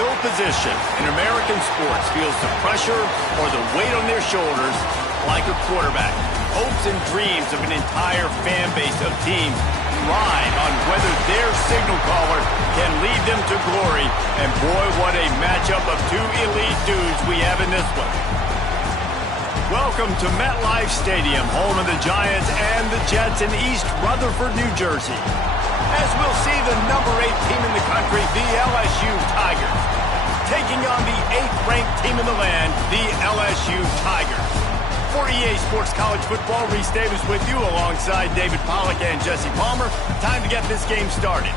No position in American sports feels the pressure or the weight on their shoulders like a quarterback. Hopes and dreams of an entire fan base of teams ride on whether their signal caller can lead them to glory. And boy, what a matchup of two elite dudes we have in this one. Welcome to MetLife Stadium, home of the Giants and the Jets in East Rutherford, New Jersey. As we'll see the number 8 team in the country, the LSU Tigers, taking on the 8th-ranked team in the land, the LSU Tigers. For EA Sports College Football, Reese Davis with you alongside David Pollack and Jesse Palmer. Time to get this game started.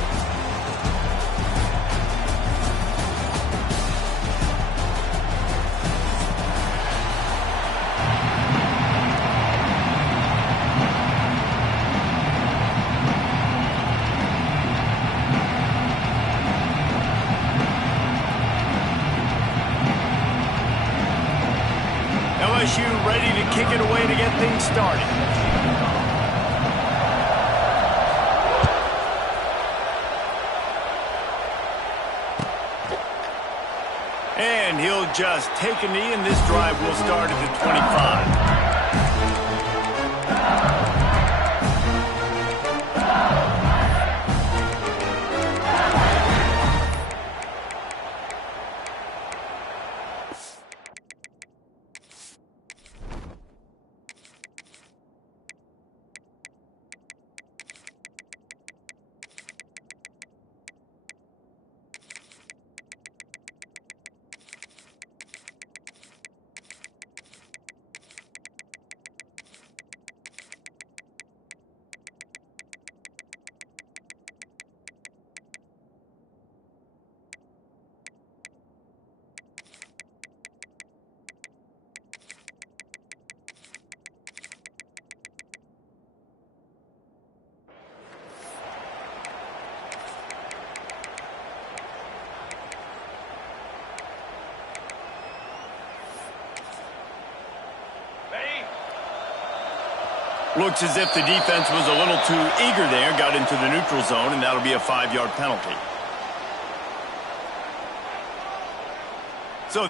LSU ready to kick it away to get things started. And he'll just take a knee, and this drive will start at the 25. Looks as if the defense was a little too eager there, got into the neutral zone, and that'll be a 5-yard penalty. So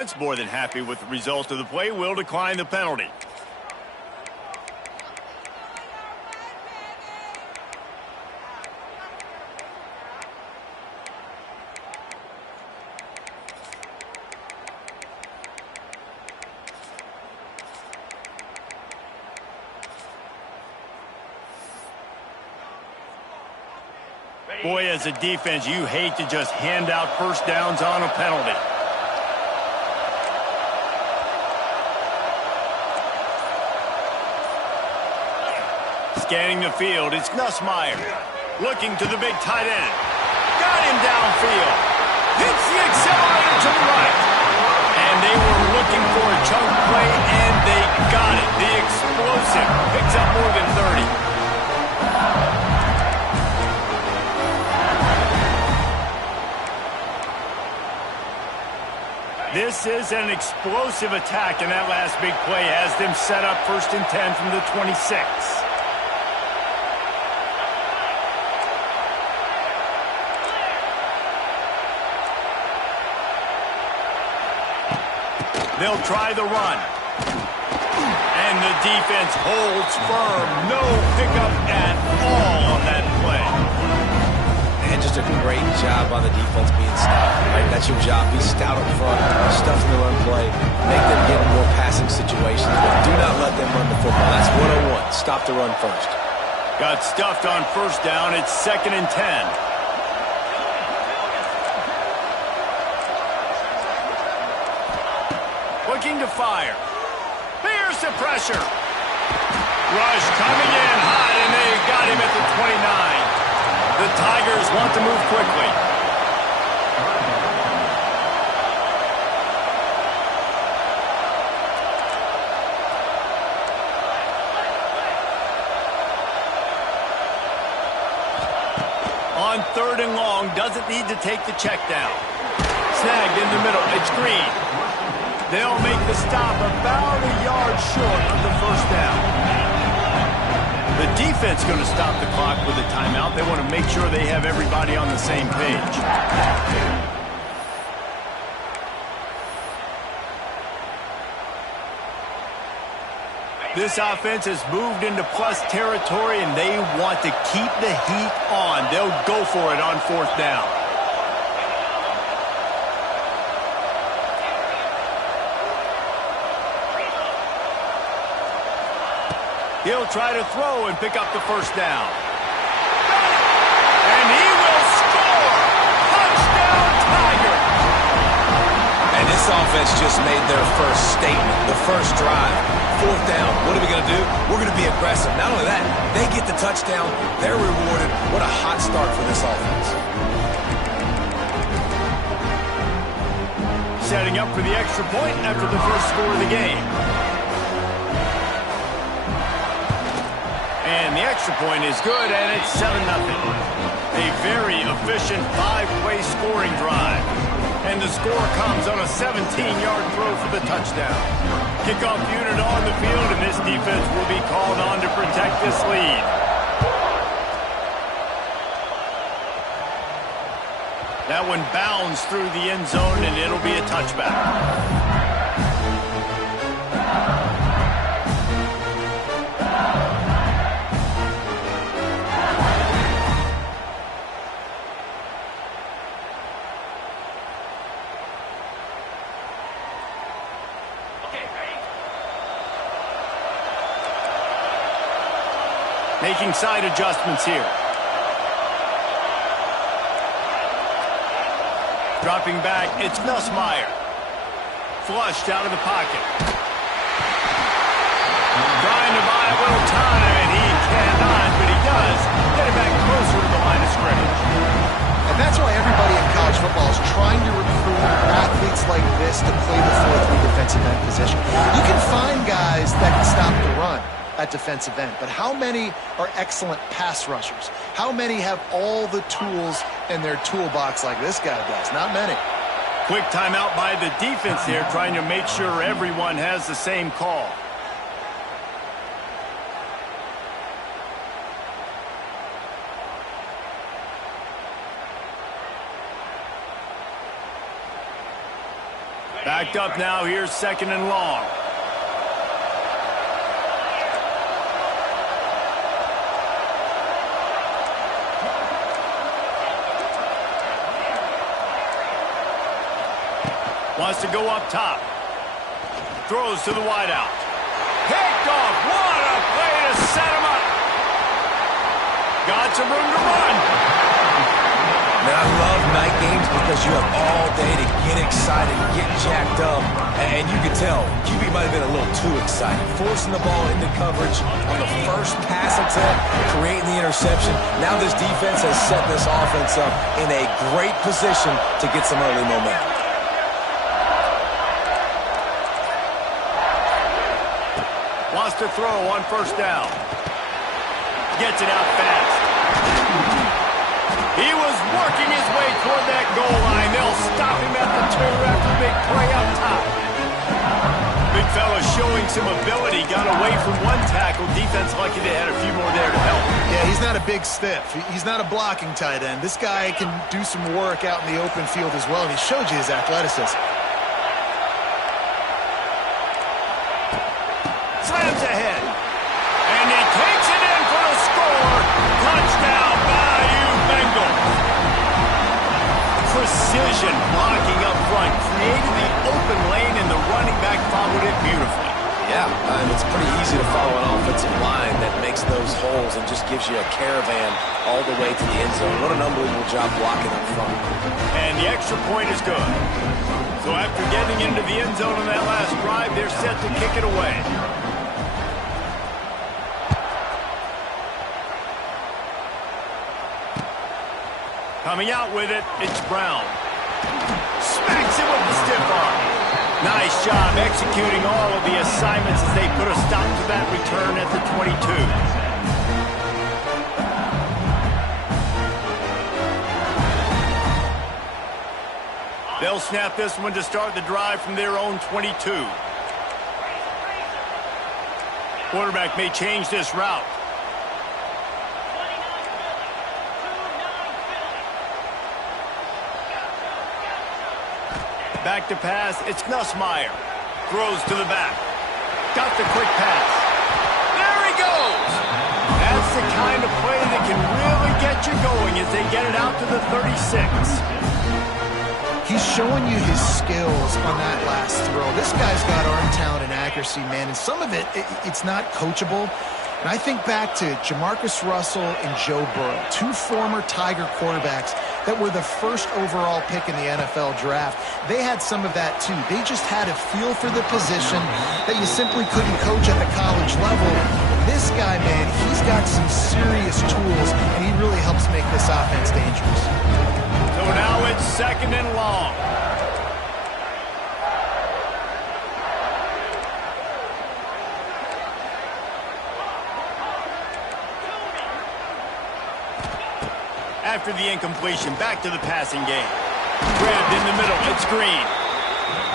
it's more than happy with the result of the play. Will decline the penalty. Boy, as a defense, you hate to just hand out first downs on a penalty. Scanning the field, it's Nussmeier. Looking to the big tight end. Got him downfield. Hits the accelerator to the right. And they were looking for a chunk play, and they got it. The explosive picks up more than 30. This is an explosive attack, and that last big play has them set up 1st and 10 from the 26. They'll try the run. And the defense holds firm. No pickup at all on that play. And just a great job on the defense being stout. Right? That's your job. Be stout up front. Stuff in the run play. Make them get in more passing situations. But do not let them run the football. That's 101. Stop the run first. Got stuffed on first down. It's 2nd and 10. Looking to fire. Here's the pressure. Rush coming in hot, and they got him at the 29. The Tigers want to move quickly. On 3rd and long, doesn't need to take the check down. Snagged in the middle. It's Green. They'll make the stop about a yard short of the first down. The defense going to stop the clock with a timeout. They want to make sure they have everybody on the same page. This offense has moved into plus territory, and they want to keep the heat on. They'll go for it on 4th down. He'll try to throw and pick up the first down. And he will score! Touchdown, Tiger! And this offense just made their first statement, the first drive. 4th down. What are we going to do? We're going to be aggressive. Not only that, they get the touchdown. They're rewarded. What a hot start for this offense. Setting up for the extra point after the first score of the game. And the extra point is good, and it's 7-0. A very efficient 5-play scoring drive. And the score comes on a 17-yard throw for the touchdown. Kickoff unit on the field, and this defense will be called on to protect this lead. That one bounds through the end zone, and it'll be a touchback. Making side adjustments here. Dropping back, it's Nussmeier. Flushed out of the pocket. Trying to buy a little time, and he cannot, but he does get it back closer to the line of scrimmage. And that's why everybody in college football is trying to recruit athletes like this to play the 4-3 defensive end position. You can find guys that can stop the run at defensive end, but how many are excellent pass rushers? How many have all the tools in their toolbox like this guy does? Not many. Quick timeout by the defense here, trying to make sure everyone has the same call. Backed up now, here's 2nd and long. Wants to go up top. Throws to the wideout. Picked off. What a play to set him up. Got some room to run. Man, I love night games because you have all day to get excited, get jacked up. And you can tell, QB might have been a little too excited. Forcing the ball into coverage on the first pass attempt, creating the interception. Now this defense has set this offense up in a great position to get some early momentum. Wants to throw on first down. Gets it out fast. He was working his way toward that goal line. They'll stop him at the 2 after a big play up top. Big fella showing some ability. Got away from one tackle. Defense lucky they had a few more there to help. Yeah, he's not a big stiff. He's not a blocking tight end. This guy can do some work out in the open field as well, and he showed you his athleticism. Slams ahead. And he takes it in for the score. Touchdown, Bayou Bengals. Precision blocking up front. Created the open lane, and the running back followed it beautifully. Yeah, it's pretty easy to follow an offensive line that makes those holes and just gives you a caravan all the way to the end zone. What an unbelievable job blocking up front. And the extra point is good. So after getting into the end zone on that last drive, they're set to kick it away. Coming out with it, it's Brown. Smacks it with the stiff arm. Nice job executing all of the assignments as they put a stop to that return at the 22. They'll snap this one to start the drive from their own 22. Quarterback may change this route. Back to pass, it's Nussmeier. Throws to the back. Got the quick pass. There he goes! That's the kind of play that can really get you going as they get it out to the 36. He's showing you his skills on that last throw. This guy's got arm talent and accuracy, man, and some of it's not coachable. And I think back to Jamarcus Russell and Joe Burrow, two former Tiger quarterbacks that were the first overall pick in the NFL draft. They had some of that too. They just had a feel for the position that you simply couldn't coach at the college level. This guy, man, he's got some serious tools, and he really helps make this offense dangerous. So now it's 2nd and long. After the incompletion, back to the passing game. Grabbed in the middle, it's Green.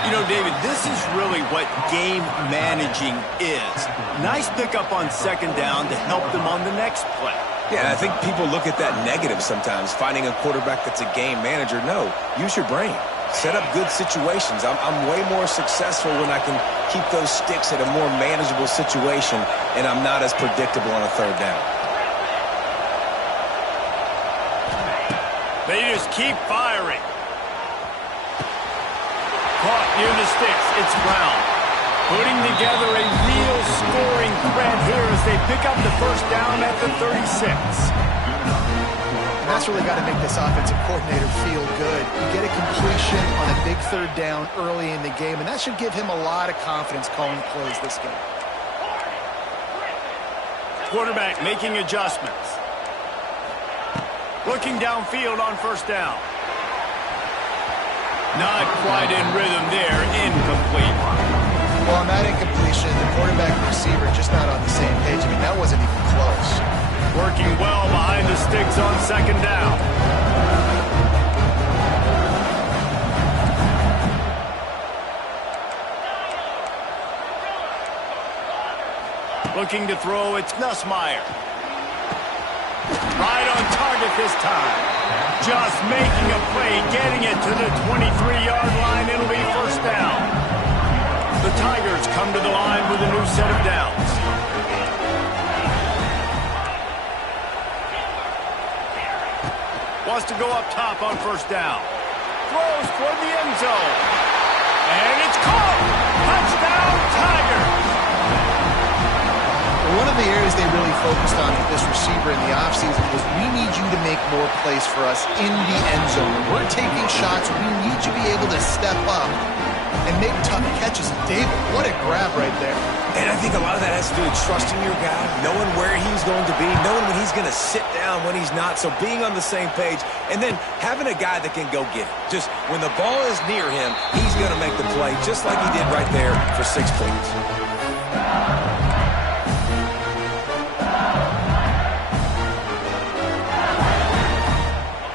You know, David, this is really what game managing is. Nice pickup on 2nd down to help them on the next play. Yeah, I think people look at that negative sometimes, finding a quarterback that's a game manager. No, use your brain. Set up good situations. I'm way more successful when I can keep those sticks at a more manageable situation, and I'm not as predictable on a 3rd down. They just keep firing. Caught near the sticks, it's Brown. Putting together a real scoring threat here as they pick up the 1st down at the 36. And that's really got to make this offensive coordinator feel good. You get a completion on a big 3rd down early in the game, and that should give him a lot of confidence calling plays this game. Quarterback making adjustments. Looking downfield on 1st down. Not quite in rhythm there. Incomplete. Well, on that incompletion, the quarterback and receiver just not on the same page. I mean, that wasn't even close. Working well behind the sticks on 2nd down. Looking to throw, it's Nussmeier. Right on target this time. Just making a play, getting it to the 23-yard line. It'll be 1st down. The Tigers come to the line with a new set of downs. Wants to go up top on 1st down. Throws toward the end zone. And it's caught. Touchdown, Tigers. One of the areas they really focused on with this receiver in the offseason was we need you to make more plays for us in the end zone. When we're taking shots, we need you to be able to step up and make tough catches. David, what a grab right there. And I think a lot of that has to do with trusting your guy, knowing where he's going to be, knowing when he's going to sit down, when he's not. So being on the same page, and then having a guy that can go get it. Just when the ball is near him, he's going to make the play, just like he did right there for 6 points.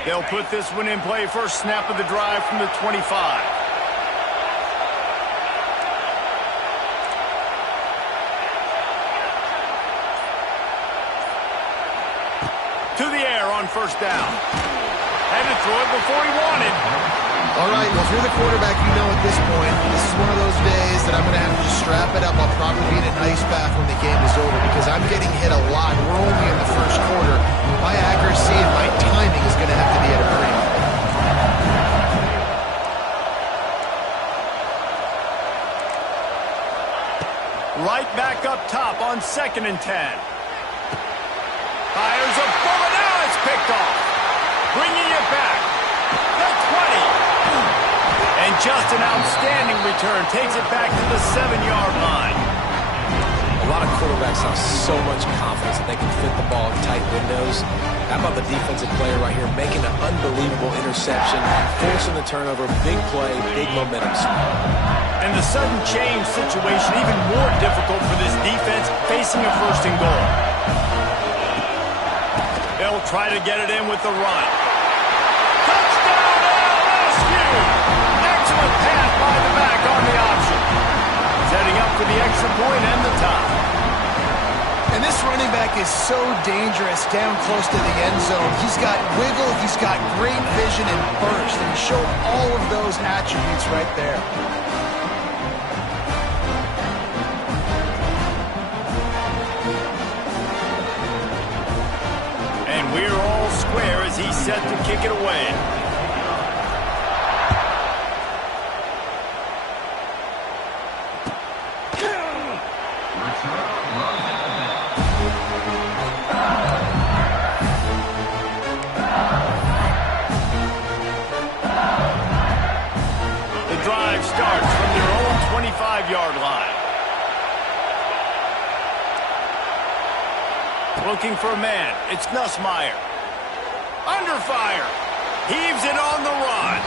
They'll put this one in play. 1st snap of the drive from the 25. To the air on 1st down. Had to throw it before he wanted. All right, well, if you're the quarterback, you know at this point, this is one of those days that I'm going to have to just strap it up. I'll probably be in an ice bath when the game is over because I'm getting hit a lot. We're only in the 1st quarter. My accuracy and my timing is going to have to be at a premium. up top on 2nd and 10. Fires a bullet. Now it's picked off. Bringing it back. The 20. And just an outstanding return. Takes it back to the 7-yard line. A lot of quarterbacks have so much confidence that they can fit the ball in tight windows. How about the defensive player right here making an unbelievable interception, forcing the turnover, big play, big momentum swing. And the sudden change situation even more difficult for this defense facing a 1st and goal. They'll try to get it in with the run. Touchdown LSU! Excellent pass by the back on the option. Setting up for the extra point and the tie. And this running back is so dangerous down close to the end zone. He's got wiggle, he's got great vision and burst, and he showed all of those attributes right there. And we're all square as he's set to kick it away. Starts from their own 25-yard line. Looking for a man. It's Nussmeier. Under fire. Heaves it on the run.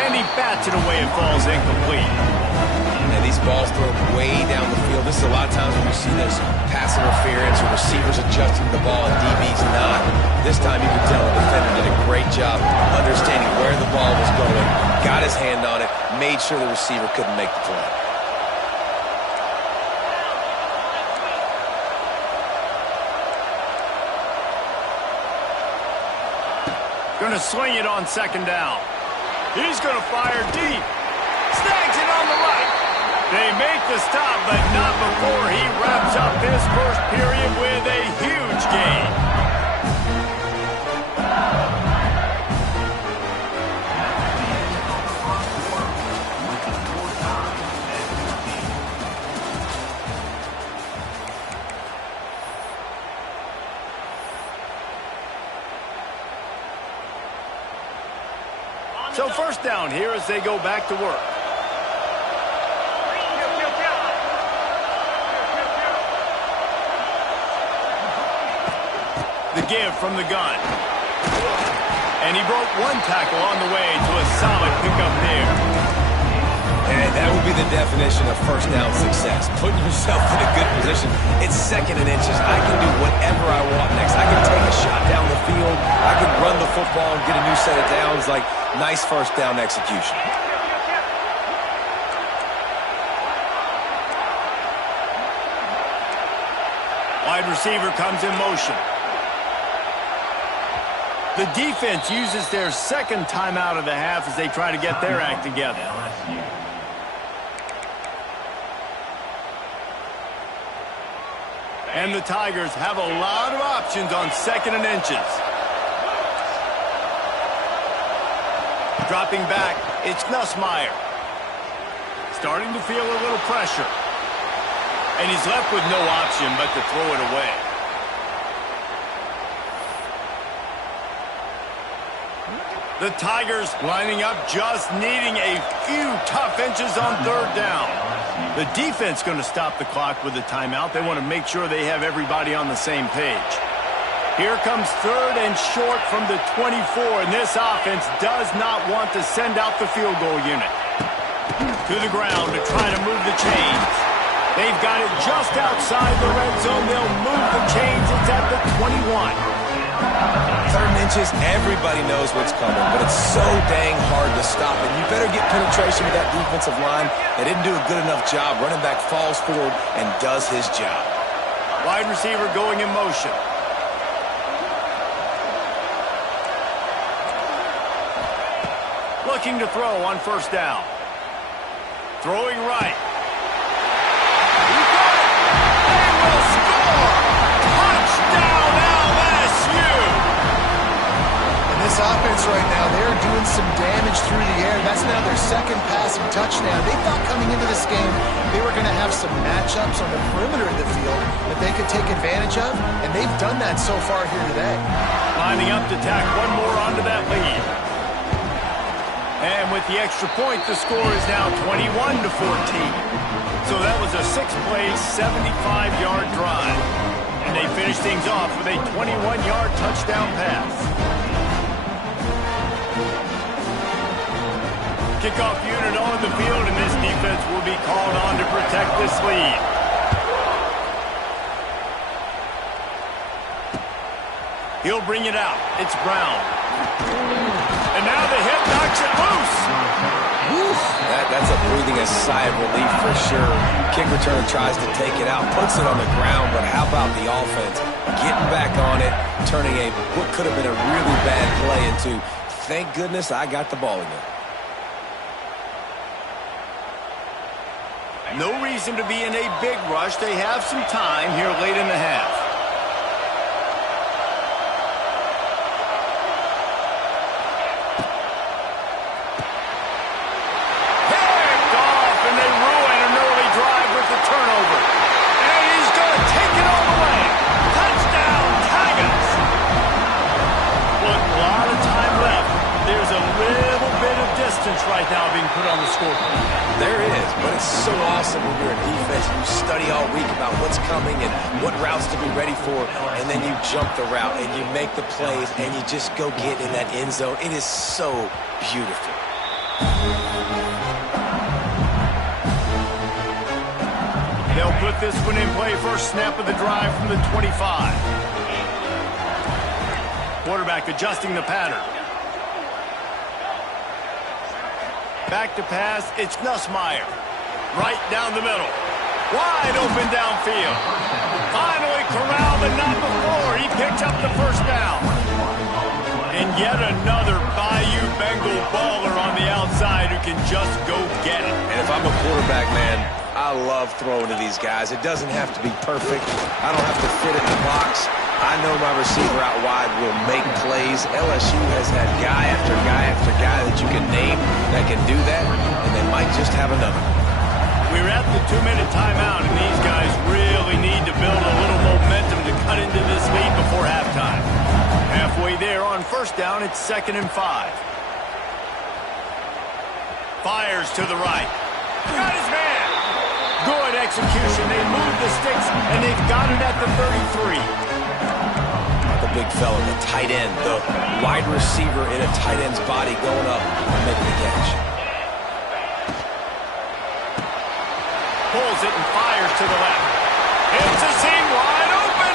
And he bats it away. It falls incomplete. And these balls thrown way down the field. This is a lot of times when we see this pass interference or receivers adjusting the ball and DB's not. This time you can tell the defender did a great job understanding where the ball was going, got his hand on it, made sure the receiver couldn't make the play. Going to swing it on 2nd down. He's going to fire deep. Snags it on the right. They make the stop, but not before he wraps up this first period with a huge gain. So 1st down here as they go back to work. The give from the gun. And he broke one tackle on the way to a solid pickup there. And that would be the definition of 1st down success. Putting yourself in a good position. It's 2nd and inches. I can do whatever I want next. I can take a shot down the field. I can run the football and get a new set of downs. Like, nice 1st down execution. Wide receiver comes in motion. The defense uses their 2nd timeout of the half as they try to get their act together. And the Tigers have a lot of options on 2nd and inches. Dropping back, it's Nussmeier. Starting to feel a little pressure. And he's left with no option but to throw it away. The Tigers lining up, just needing a few tough inches on 3rd down. The defense going to stop the clock with a timeout. They want to make sure they have everybody on the same page. Here comes 3rd and short from the 24, and this offense does not want to send out the field goal unit. To the ground to try to move the chains. They've got it just outside the red zone. They'll move the chains. It's at the 21. 3rd and inches, everybody knows what's coming, but it's so dang hard to stop it. You better get penetration with that defensive line. They didn't do a good enough job. Running back falls forward and does his job. Wide receiver going in motion. Looking to throw on 1st down. Throwing right. He got it. They will score. Touchdown LSU. This offense right now, they're doing doing some damage through the air. That's now their second passing touchdown. They thought coming into this game they were going to have some matchups on the perimeter of the field that they could take advantage of, and they've done that so far here today. Lining up to tack one more onto that lead. And with the extra point, the score is now 21-14. So that was a 6-play, 75-yard drive. And they finish things off with a 21-yard touchdown pass. Kickoff unit on the field, and this defense will be called on to protect this lead. He'll bring it out. It's Brown. And now the hit knocks it loose. That's a breathing a sigh of relief for sure. Kick returner tries to take it out, puts it on the ground, but how about the offense getting back on it, turning what could have been a really bad play into, thank goodness I got the ball in there. No reason to be in a big rush. They have some time here late in the half. Right now being put on the scoreboard. There is, but it's so awesome when you're in defense and you study all week about what's coming and what routes to be ready for, and then you jump the route and you make the plays and you just go get in that end zone. It is so beautiful. They'll put this one in play. First snap of the drive from the 25. Quarterback adjusting the pattern. Back to pass, it's Nussmeier. Right down the middle. Wide open downfield. Finally corralled, but not before. He picked up the first down. And yet another Bayou Bengal baller on the outside who can just go get it. And if I'm a quarterback, man, I love throwing to these guys. It doesn't have to be perfect. I don't have to fit it in the box. I know my receiver out wide will make plays. LSU has had guy after guy after guy that you can name that can do that, and they might just have another. We're at the 2-minute timeout, and these guys really need to build a little momentum to cut into this lead before halftime. Halfway there on first down, it's 2nd and 5. Fires to the right. Got his man. Good execution. They move the sticks, and they've got it at the 33. The big fella, the tight end, the wide receiver in a tight end's body going up and making the catch. Pulls it and fires to the left. It's a seam wide open.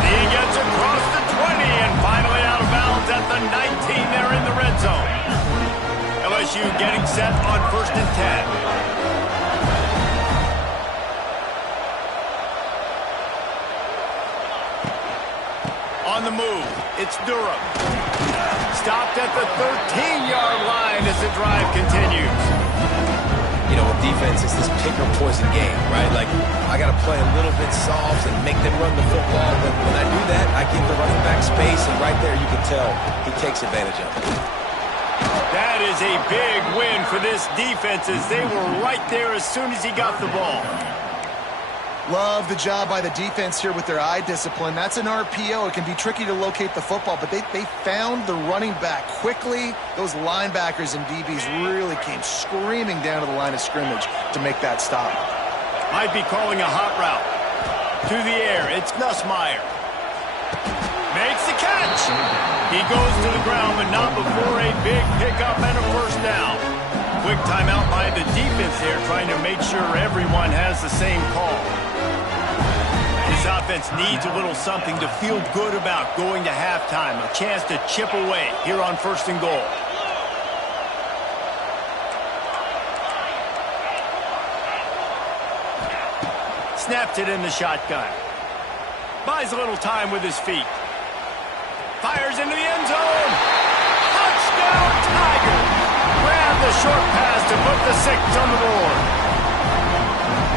He gets across the 20 and finally out of bounds at the 19. They're in the red zone. LSU getting set on 1st and 10. On the move, it's Durham. Stopped at the 13-yard line as the drive continues. You know, with defense, it's this pick or poison game, right? Like, I got to play a little bit soft and make them run the football, but when I do that, I give the running back space, and right there you can tell he takes advantage of it. That is a big win for this defense as they were right there as soon as he got the ball. Love the job by the defense here with their eye discipline. That's an RPO. It can be tricky to locate the football, but they found the running back quickly. Those linebackers and DBs really came screaming down to the line of scrimmage to make that stop. Might be calling a hot route. To the air, it's Nussmeier. Makes the catch. He goes to the ground, but not before a big pickup and a first down. Quick timeout by the defense there, trying to make sure everyone has the same call. This offense needs a little something to feel good about going to halftime. A chance to chip away here on 1st and goal. Snaps it in the shotgun. Buys a little time with his feet. Fires into the end zone. Touchdown, Tigers! Grab the short pass to put the 6 on the board.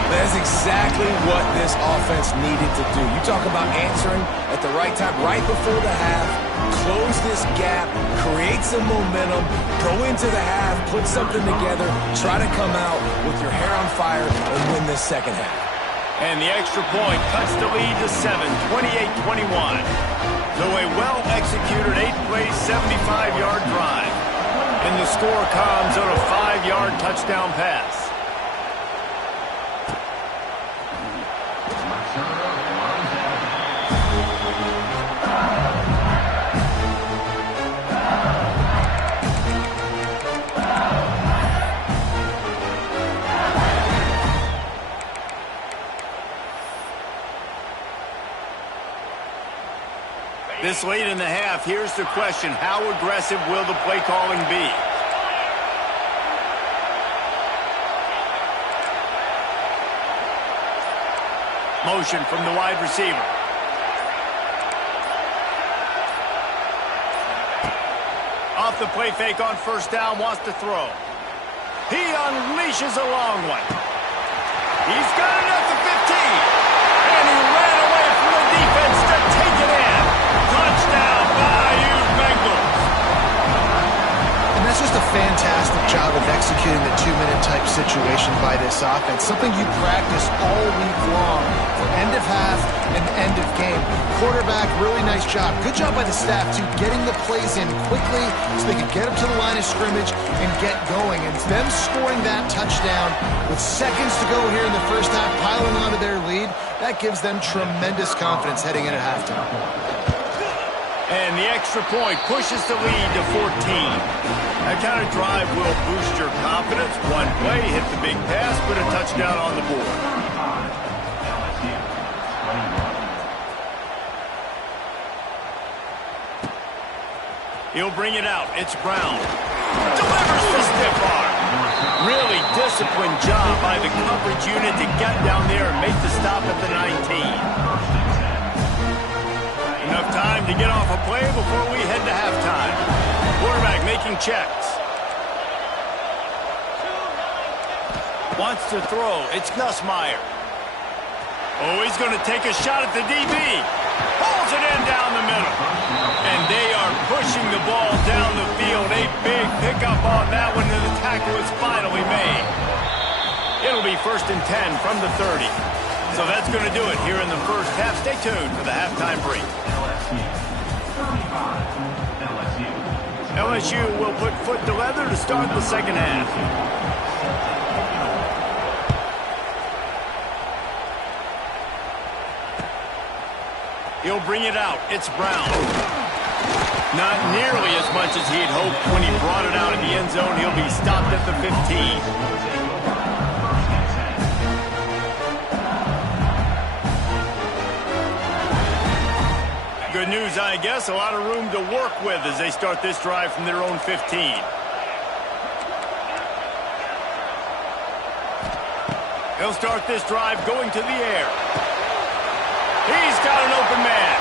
That's exactly what this offense needed to do. You talk about answering at the right time, right before the half, close this gap, create some momentum, go into the half, put something together, try to come out with your hair on fire and win this second half. And the extra point cuts the lead to 7, 28-21. So a well-executed 8-play, 75-yard drive. And the score comes on a 5-yard touchdown pass. This late in the half, here's the question. How aggressive will the play calling be? Motion from the wide receiver. Off the play fake on first down, wants to throw. He unleashes a long one. He's got it at the 15. And he ran away from the defense to take it in. Touchdown, Bayou Bengals. And that's just a fantastic job of executing the two-minute type situation by this offense. Something you practice all week long for end of half and end of game. Quarterback, really nice job. Good job by the staff, too, getting the plays in quickly so they could get up to the line of scrimmage and get going. And them scoring that touchdown with seconds to go here in the first half, piling onto their lead, that gives them tremendous confidence heading in at halftime. And the extra point pushes the lead to 14. That kind of drive will boost your confidence. One play, hit the big pass, put a touchdown on the board. He'll bring it out. It's Brown. Delivers the stiff arm. Really disciplined job by the coverage unit to get down there and make the stop at the 19. Enough time to get off a play before we head to halftime. Quarterback making checks. Wants to throw. It's Nussmeier. Oh, he's going to take a shot at the DB. Pulls it in down the middle. And they are pushing the ball down the field. A big pickup on that one, and the tackle is finally made. It'll be 1st and 10 from the 30. So that's going to do it here in the first half. Stay tuned for the halftime break. LSU will put foot to leather to start the second half. He'll bring it out. It's Brown. Not nearly as much as he had hoped when he brought it out in the end zone. He'll be stopped at the 15. Good news, I guess. A lot of room to work with as they start this drive from their own 15. He'll start this drive going to the air. He's got an open man.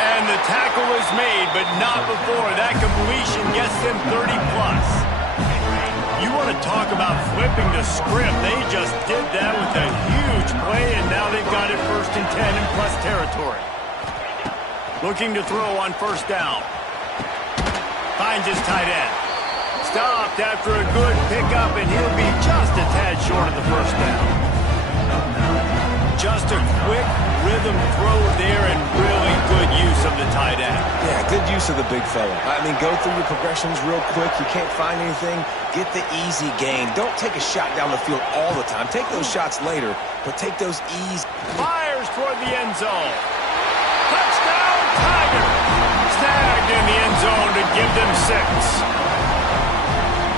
And the tackle is made, but not before that completion gets them 30+. You want to talk about flipping the script. They just did that with a huge play, and now they've got it 1st and 10 in plus territory. Looking to throw on first down. Finds his tight end. Stopped after a good pickup, and he'll be just a tad short of the first down. Just a quick rhythm throw there and really good use of the tight end. Yeah, good use of the big fella. I mean, go through your progressions real quick. You can't find anything. Get the easy gain. Don't take a shot down the field all the time. Take those shots later, but take those easy. Fires toward the end zone. Touchdown, Tiger! Snagged in the end zone to give them 6.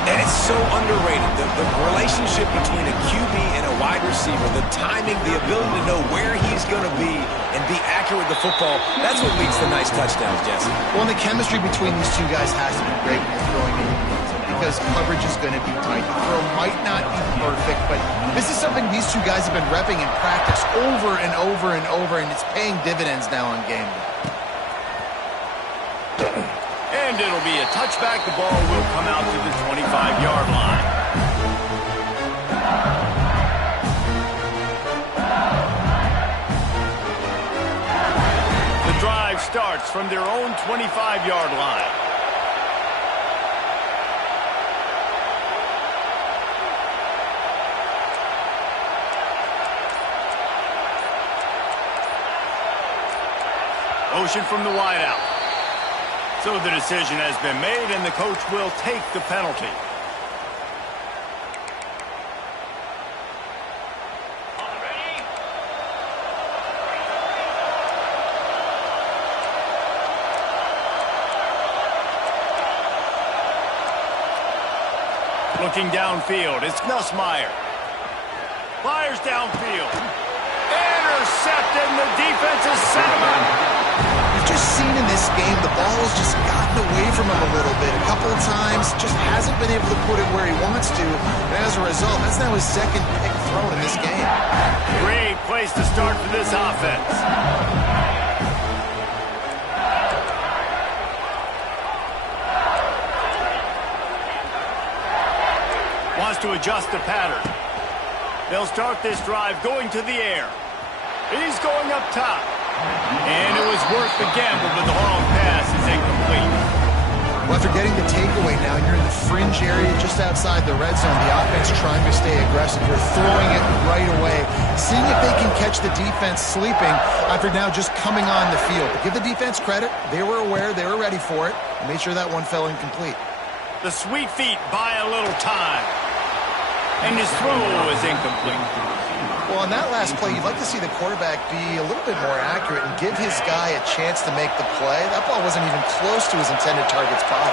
And it's so underrated. The relationship between a QB and a wide receiver, the timing, the ability to know where he's going to be and be accurate with the football, that's what leads to nice touchdowns, Jesse. Well, and the chemistry between these two guys has to be great when you're throwing in because coverage is going to be tight. The throw might not be perfect, but this is something these two guys have been repping in practice over and over and over, and it's paying dividends now on game day. And it'll be a touchback. The ball will come out to the 25-yard line. kickoffs from their own 25-yard line. Motion from the wideout. So the decision has been made, and the coach will take the penalty. Looking downfield, it's Nussmeier. Fires downfield. Intercepted, and the defense is set him up. You've just seen in this game, the ball has just gotten away from him a little bit. A couple of times, just hasn't been able to put it where he wants to. And as a result, that's now his second pick thrown in this game. Great place to start for this offense. Wants to adjust the pattern. They'll start this drive going to the air. He's going up top. And it was worth the gamble, but the long pass is incomplete. Well, after getting the takeaway now, you're in the fringe area just outside the red zone. The offense trying to stay aggressive. They're throwing it right away, seeing if they can catch the defense sleeping after now just coming on the field. But give the defense credit. They were aware. They were ready for it. And made sure that one fell incomplete. The sweet feet buy a little time. And his throw is incomplete. Well, on that last play, you'd like to see the quarterback be a little bit more accurate and give his guy a chance to make the play. That ball wasn't even close to his intended target spot.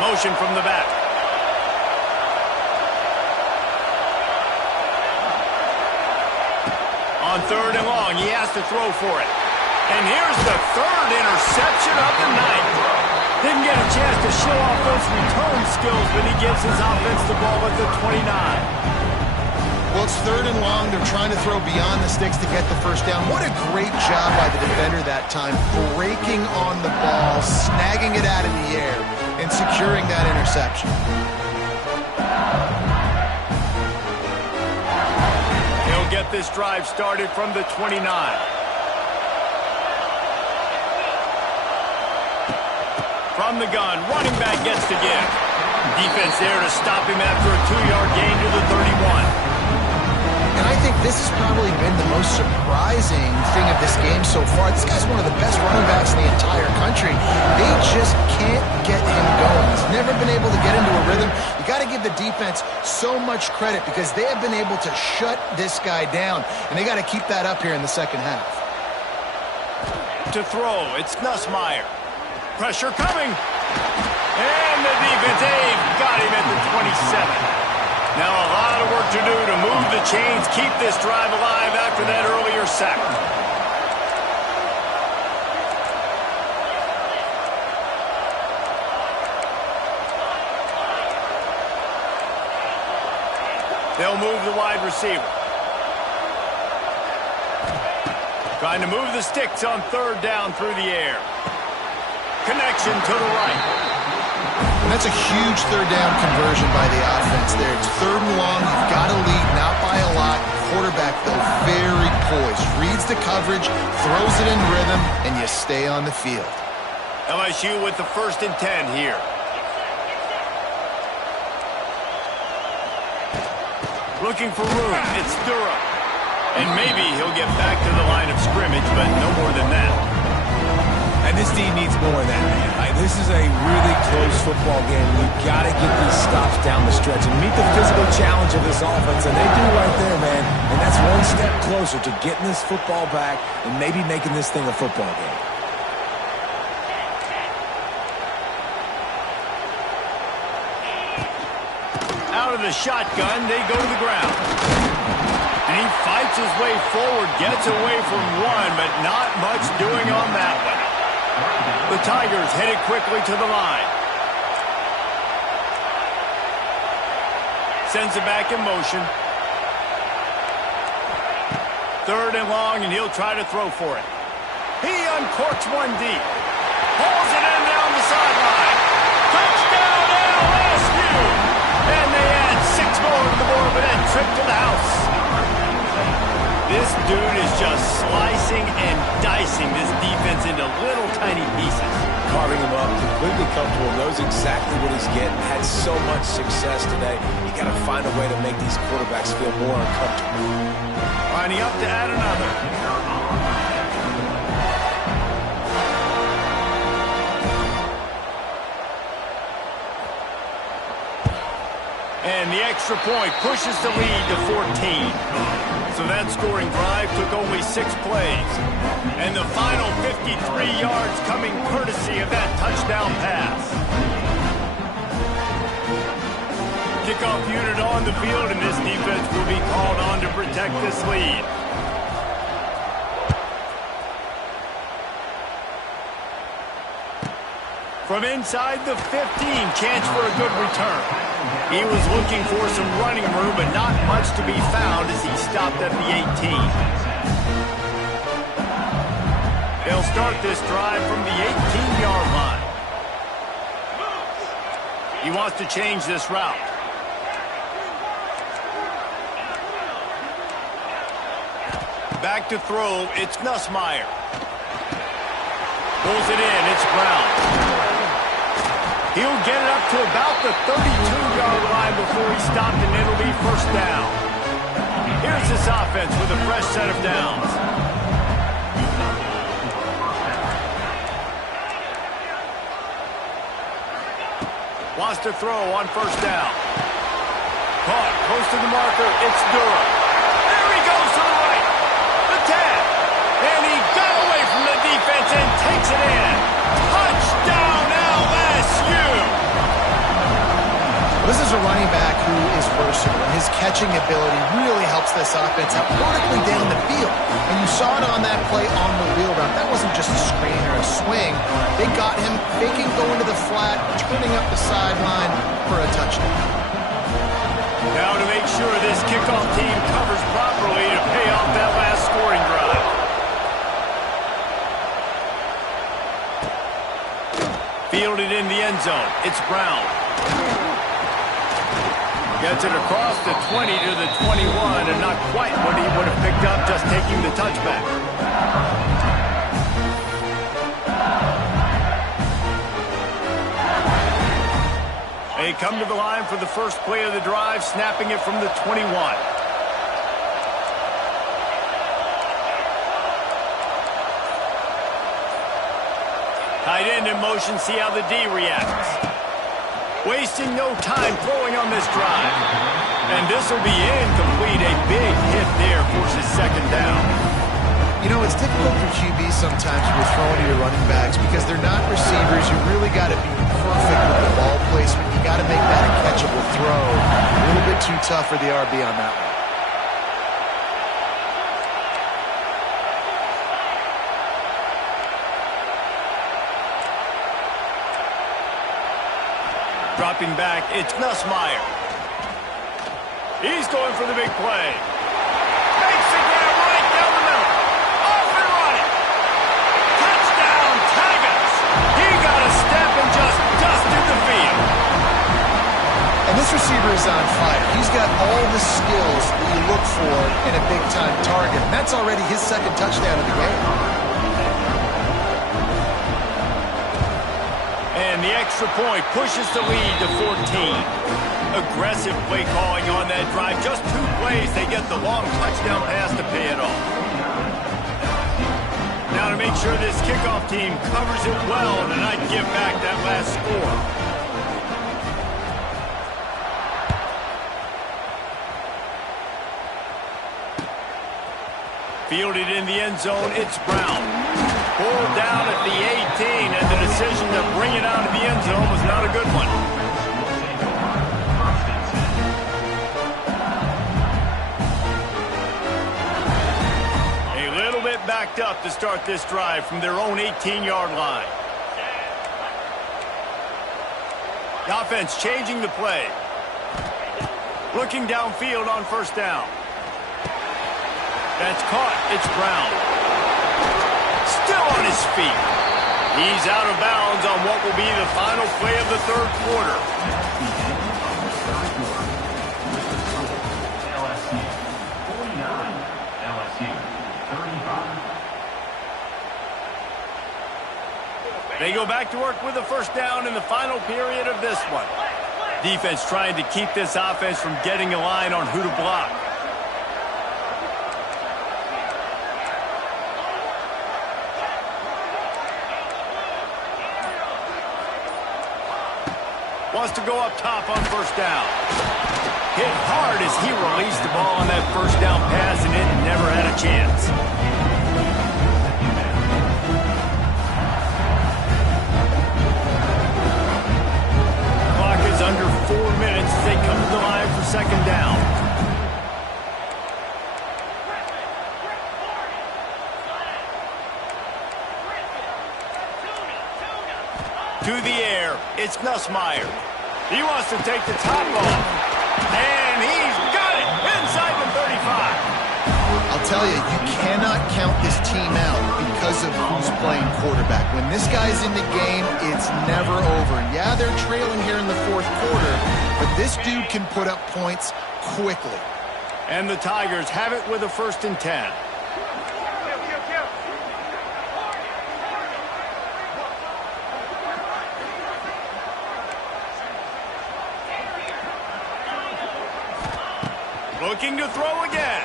Motion from the back. On 3rd and long, he has to throw for it. And here's the 3rd interception of the night. Didn't get a chance to show off those return skills, but he gives his offense the ball at the 29. Well, it's 3rd and long. They're trying to throw beyond the sticks to get the first down. What a great job by the defender that time, breaking on the ball, snagging it out of the air, and securing that interception. He'll get this drive started from the 29. From the gun, running back gets to give. Defense there to stop him after a 2-yard gain to the 31. And I think this has probably been the most surprising thing of this game so far. This guy's one of the best running backs in the entire country. They just can't get him going. He's never been able to get into a rhythm. You got to give the defense so much credit because they have been able to shut this guy down. And they got to keep that up here in the second half. To throw, it's Nussmeier. Pressure coming. And the defense, got him at the 27. Now a lot of work to do to move the chains, keep this drive alive after that earlier sack. They'll move the wide receiver. Trying to move the sticks on 3rd down through the air. Connection to the right. And that's a huge 3rd down conversion by the offense there. It's 3rd and long. You've got to lead, not by a lot. Quarterback, though, very poised. Reads the coverage, throws it in rhythm, and you stay on the field. LSU with the 1st and 10 here. Looking for room. It's Durham. And maybe he'll get back to the line of scrimmage, but no more than that. And this team needs more than that, man. This is a really close football game. You've got to get these stops down the stretch and meet the physical challenge of this offense, and they do right there, man. And that's one step closer to getting this football back and maybe making this thing a football game. Out of the shotgun, they go to the ground. And he fights his way forward, gets away from one, but not much doing on that one. The Tigers headed quickly to the line. Sends it back in motion. 3rd and long, and he'll try to throw for it. He uncorks one deep. Pulls it in down the sideline. Touchdown, LSU! And they add 6 more to the board with that trip to the house. This dude is just slicing and dicing this defense into little tiny pieces. Carving him up, completely comfortable, knows exactly what he's getting, had so much success today. You got to find a way to make these quarterbacks feel more uncomfortable. Lining up to add another. And the extra point pushes the lead to 14. So that scoring drive took only 6 plays. And the final 53 yards coming courtesy of that touchdown pass. Kickoff unit on the field, and this defense will be called on to protect this lead. From inside the 15, chance for a good return. He was looking for some running room, but not much to be found as he stopped at the 18. They'll start this drive from the 18-yard line. He wants to change this route. Back to throw, it's Nussmeier. Pulls it in, it's Brown. He'll get it up to about the 32-yard line before he stopped, and it'll be first down. Here's this offense with a fresh set of downs. Wants to throw on first down. Caught, close to the marker, it's Durham. There he goes to the right. The tag. And he got away from the defense and takes it in. Touchdown, LSU! This is a running back who is versatile, and his catching ability really helps this offense out vertically down the field. And you saw it on that play on the wheel route. That wasn't just a screen or a swing. They got him faking going to the flat, turning up the sideline for a touchdown. Now to make sure this kickoff team covers properly to pay off that last scoring drive. Fielded in the end zone. It's Brown. Gets it across the 20 to the 21, and not quite what he would have picked up just taking the touchback. They come to the line for the first play of the drive, snapping it from the 21. Tight end in motion, see how the D reacts. Wasting no time throwing on this drive. And this will be incomplete. A big hit there forces second down. You know, it's difficult for QB sometimes when you're throwing to your running backs because they're not receivers. You really got to be perfect with the ball placement. You got to make that a catchable throw. A little bit too tough for the RB on that one. Dropping back, it's Nussmeier. He's going for the big play. Makes the grab right down the middle. Off and running. Touchdown, Tigers. He got a step and just dusted the field. And this receiver is on fire. He's got all the skills that you look for in a big-time target. And that's already his second touchdown of the game. And the extra point pushes the lead to 14. Aggressive play calling on that drive. Just 2 plays, they get the long touchdown pass to pay it off. Now to make sure this kickoff team covers it well and not give back that last score. Fielded in the end zone, it's Brown. Pulled down at the 18, and the decision to bring it out of the end zone was not a good one. A little bit backed up to start this drive from their own 18-yard line. The offense changing the play. Looking downfield on first down. That's caught. It's Brown. Still on his feet. He's out of bounds on what will be the final play of the third quarter. LSU 49, LSU 30. They go back to work with a first down in the final period of this one. Defense trying to keep this offense from getting a line on who to block. Wants to go up top on first down. Hit hard as he released the ball on that first down pass, and it never had a chance. Clock is under 4 minutes as they come to the line for second down. To the air, it's Nussmeier. He wants to take the top off. And he's got it inside the 35. I'll tell you, you cannot count this team out because of who's playing quarterback. When this guy's in the game, it's never over. Yeah, they're trailing here in the fourth quarter, but this dude can put up points quickly. And the Tigers have it with a 1st and 10. Looking to throw again.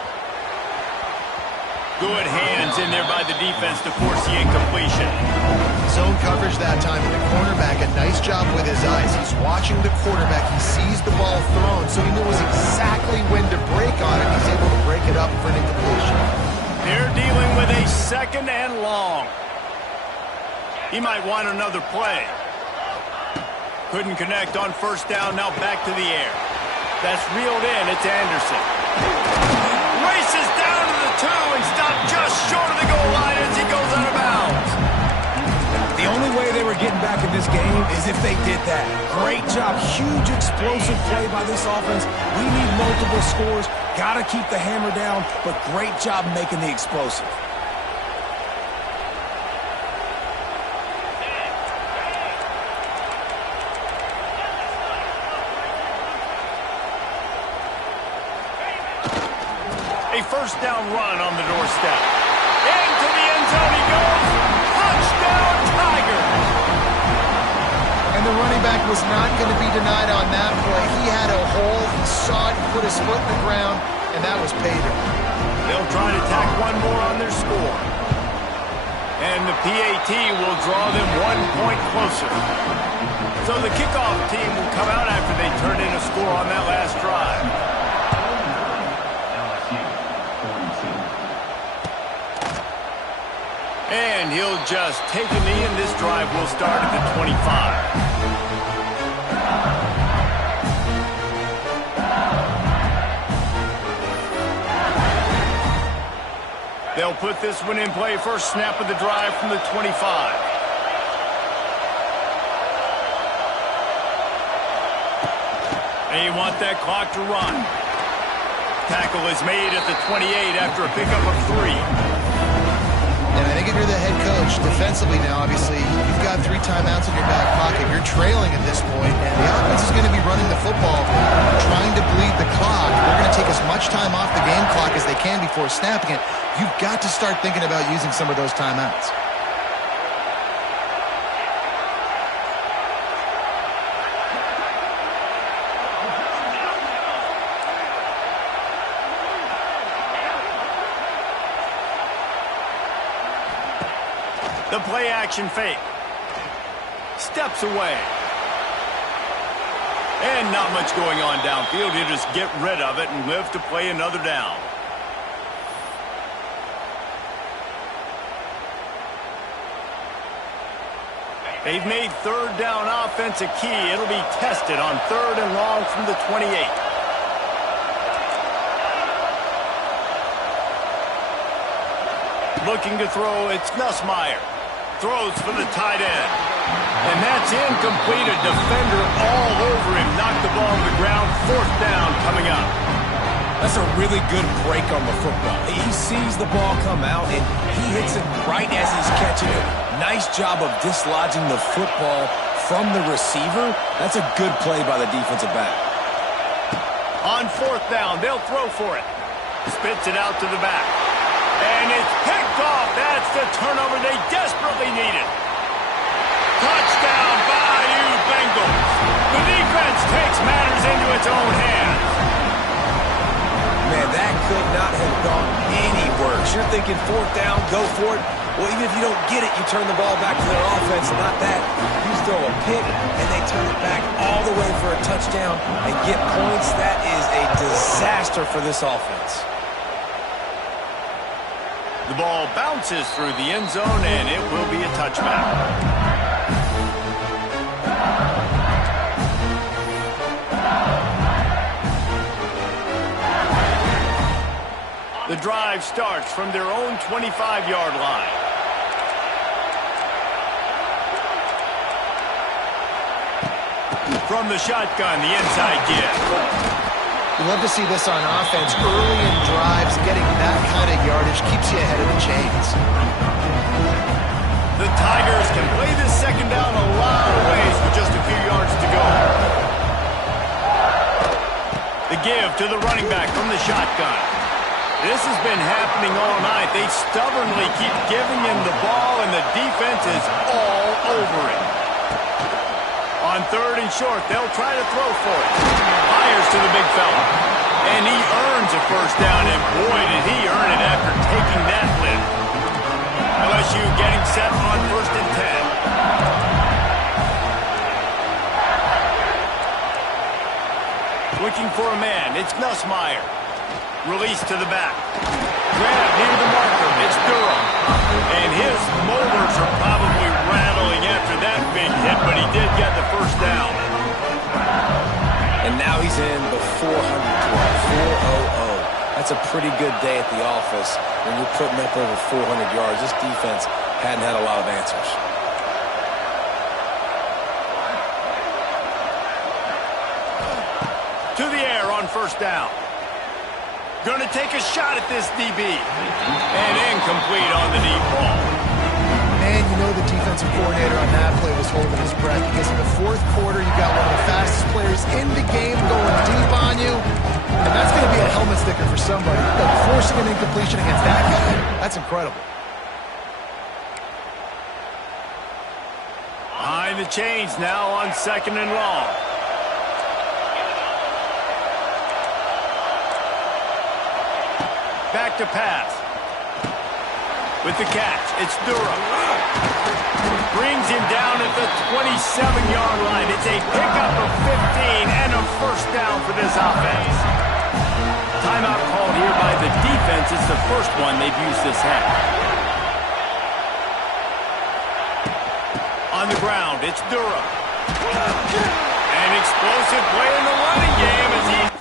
Good hands in there by the defense to force the incompletion. Zone coverage that time, and the cornerback, a nice job with his eyes. He's watching the quarterback. He sees the ball thrown, so he knows exactly when to break on it. He's able to break it up for an incompletion. They're dealing with a 2nd and long. He might want another play. Couldn't connect on first down, now back to the air. That's reeled in. It's Anderson. Races down to the 2 and stopped just short of the goal line as he goes out of bounds. The only way they were getting back in this game is if they did that. Great job. Huge explosive play by this offense. We need multiple scores. Got to keep the hammer down, but great job making the explosive. First down run on the doorstep. Into the end zone he goes. Touchdown, Tigers. And the running back was not going to be denied on that play. He had a hole. He saw it, put his foot in the ground, and that was pay dirt. They'll try to tack one more on their score. And the PAT will draw them 1 point closer. So the kickoff team will come out after they turn in a score on that last drive. And he'll just take a knee, and this drive will start at the 25. They'll put this one in play. First snap of the drive from the 25. They want that clock to run. Tackle is made at the 28 after a pickup of 3. And I think if you're the head coach, defensively now, obviously, you've got 3 timeouts in your back pocket. You're trailing at this point, and the offense is going to be running the football, trying to bleed the clock. They're going to take as much time off the game clock as they can before snapping it. You've got to start thinking about using some of those timeouts. The play-action fake. Steps away. And not much going on downfield. He'll just get rid of it and live to play another down. They've made 3rd down offense a key. It'll be tested on 3rd and long from the 28. Looking to throw, it's Nussmeier. Throws for the tight end. And that's incomplete. A defender all over him. Knocked the ball on the ground. 4th down coming up. That's a really good break on the football. He sees the ball come out, and he hits it right as he's catching it. Nice job of dislodging the football from the receiver. That's a good play by the defensive back. On 4th down, they'll throw for it. Spits it out to the back. And it's picked off. That's the turnover they desperately needed. Touchdown, Bayou Bengals. The defense takes matters into its own hands. Man, that could not have gone any worse. You're thinking fourth down, go for it. Well, even if you don't get it, you turn the ball back to their offense, and not that. You throw a pick, and they turn it back all the way for a touchdown and get points. That is a disaster for this offense. The ball bounces through the end zone, and it will be a touchback. The drive starts from their own 25-yard line. From the shotgun, the inside give. You love to see this on offense. Early in drives, getting that kind of yardage keeps you ahead of the chains. The Tigers can play this second down a lot of ways with just a few yards to go. The give to the running back from the shotgun. This has been happening all night. They stubbornly keep giving him the ball, and the defense is all over it. On third and short, they'll try to throw for it. Fires to the big fella. And he earns a first down, and boy, did he earn it after taking that lift. LSU getting set on first and 10. Looking for a man. It's Nussmeier. Release to the back. Grab near the marker. It's Durham. And his molars are probably rattling after that big hit, but he did get the first down. And now he's in the 400 club, 400. That's a pretty good day at the office when you're putting up over 400 yards. This defense hadn't had a lot of answers. To the air on first down. Going to take a shot at this DB. And incomplete on the deep ball. Man, you know the defensive coordinator on that play was holding his breath because in the fourth quarter, you got one of the fastest players in the game going deep on you. And that's going to be a helmet sticker for somebody. Like forcing an incompletion against that guy, that's incredible. Behind the chains now on second and long. Back to pass. With the catch, it's Durham. Brings him down at the 27-yard line. It's a pickup of 15 and a first down for this offense. Timeout called here by the defense. It's the first one they've used this half. On the ground, it's Durham. An explosive play in the running game as he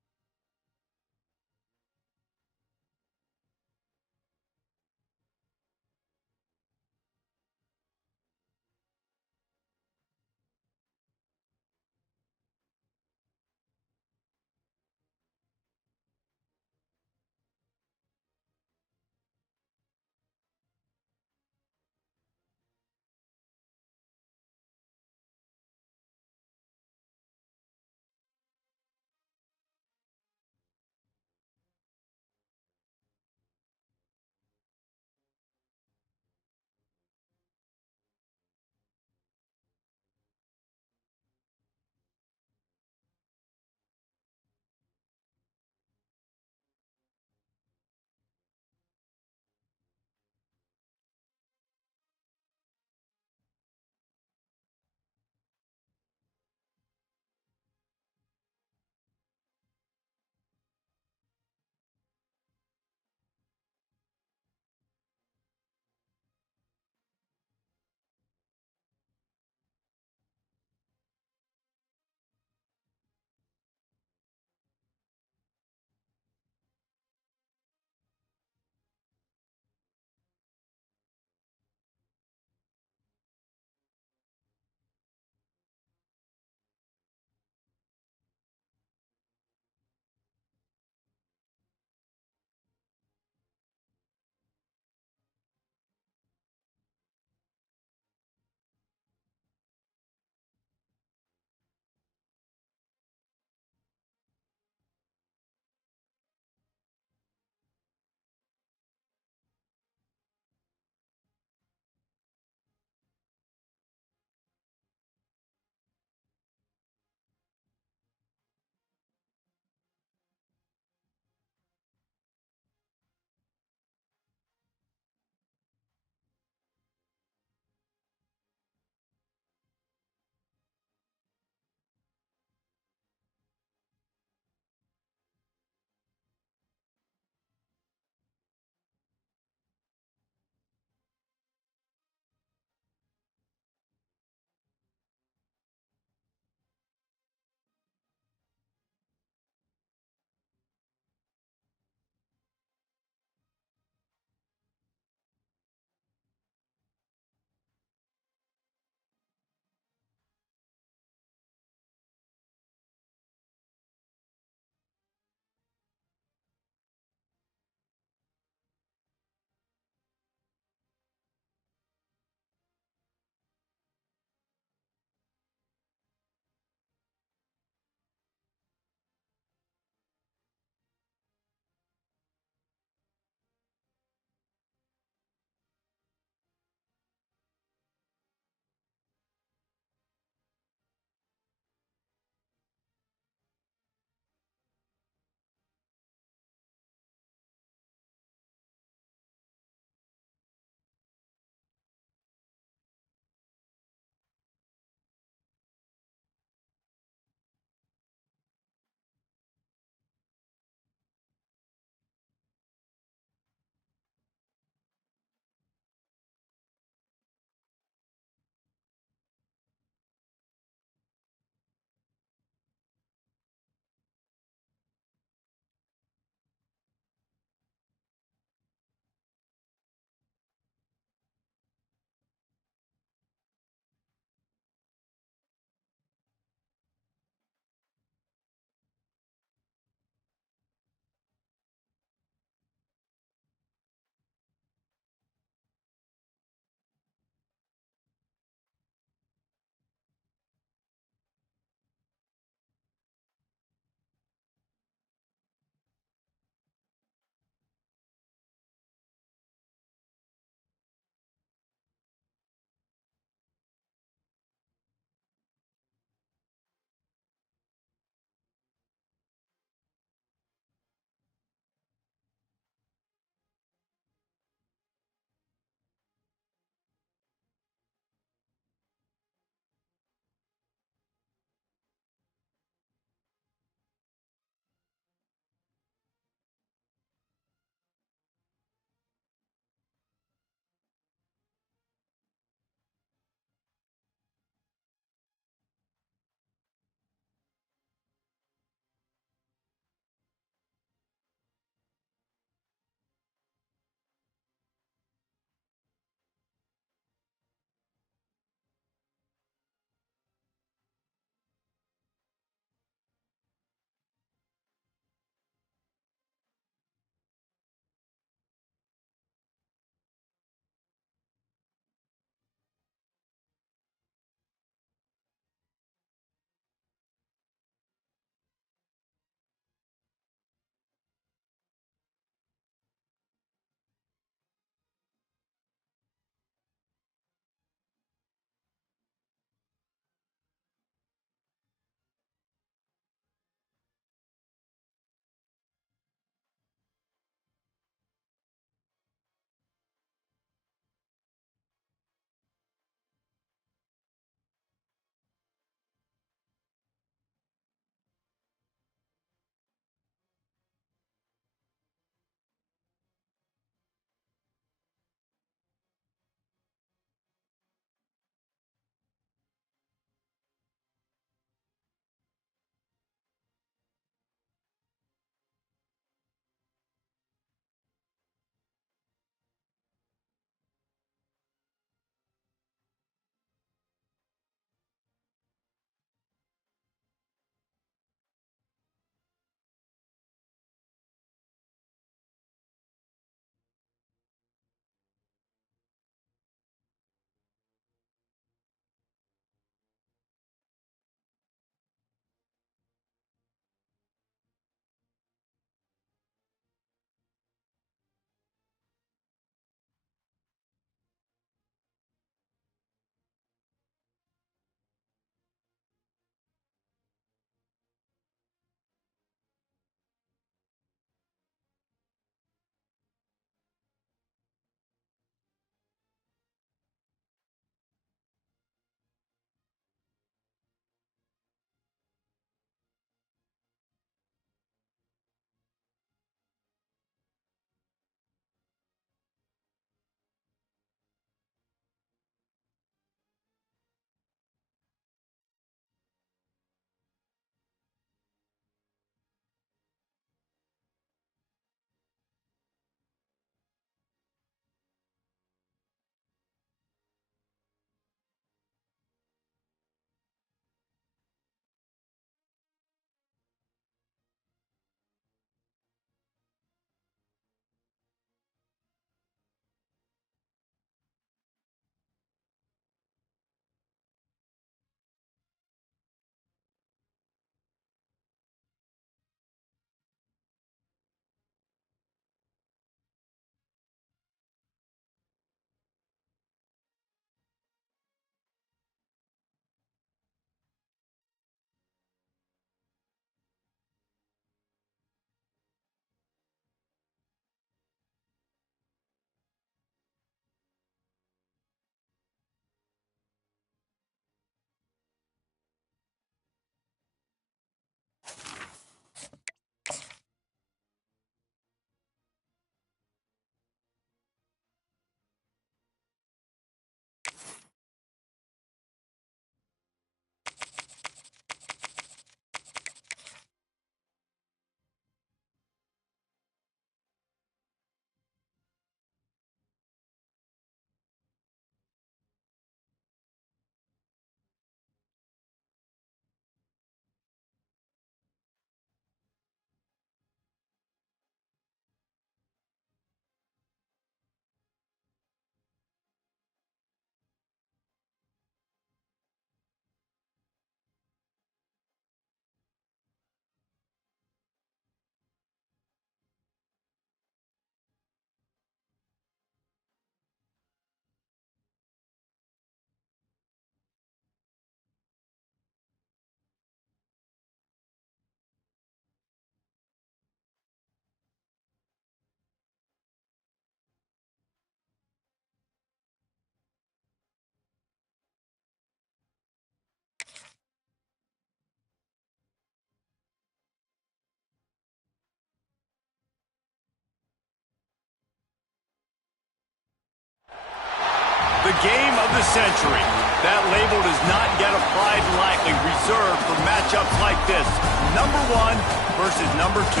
game of the century. That label does not get applied lightly, reserved for matchups like this. Number 1 versus number 2.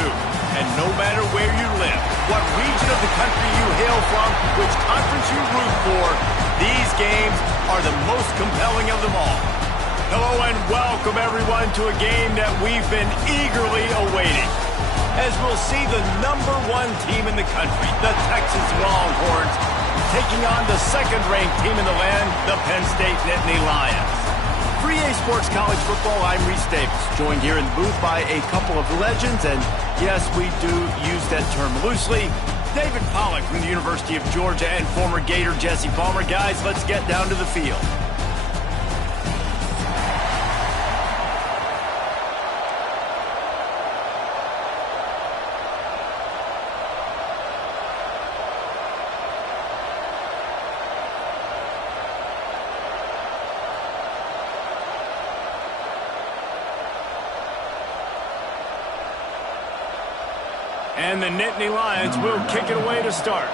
And no matter where you live, what region of the country you hail from, which conference you root for, these games are the most compelling of them all. Hello and welcome everyone to a game that we've been eagerly awaiting. As we'll see the number 1 team in the country, the Texas Longhorns, taking on the second-ranked team in the land, the Penn State Nittany Lions. For EA Sports College Football, I'm Reese Davis, joined here in the booth by a couple of legends, and yes, we do use that term loosely. David Pollack from the University of Georgia and former Gator Jesse Palmer. Guys, let's get down to the field. And the Nittany Lions will kick it away to start.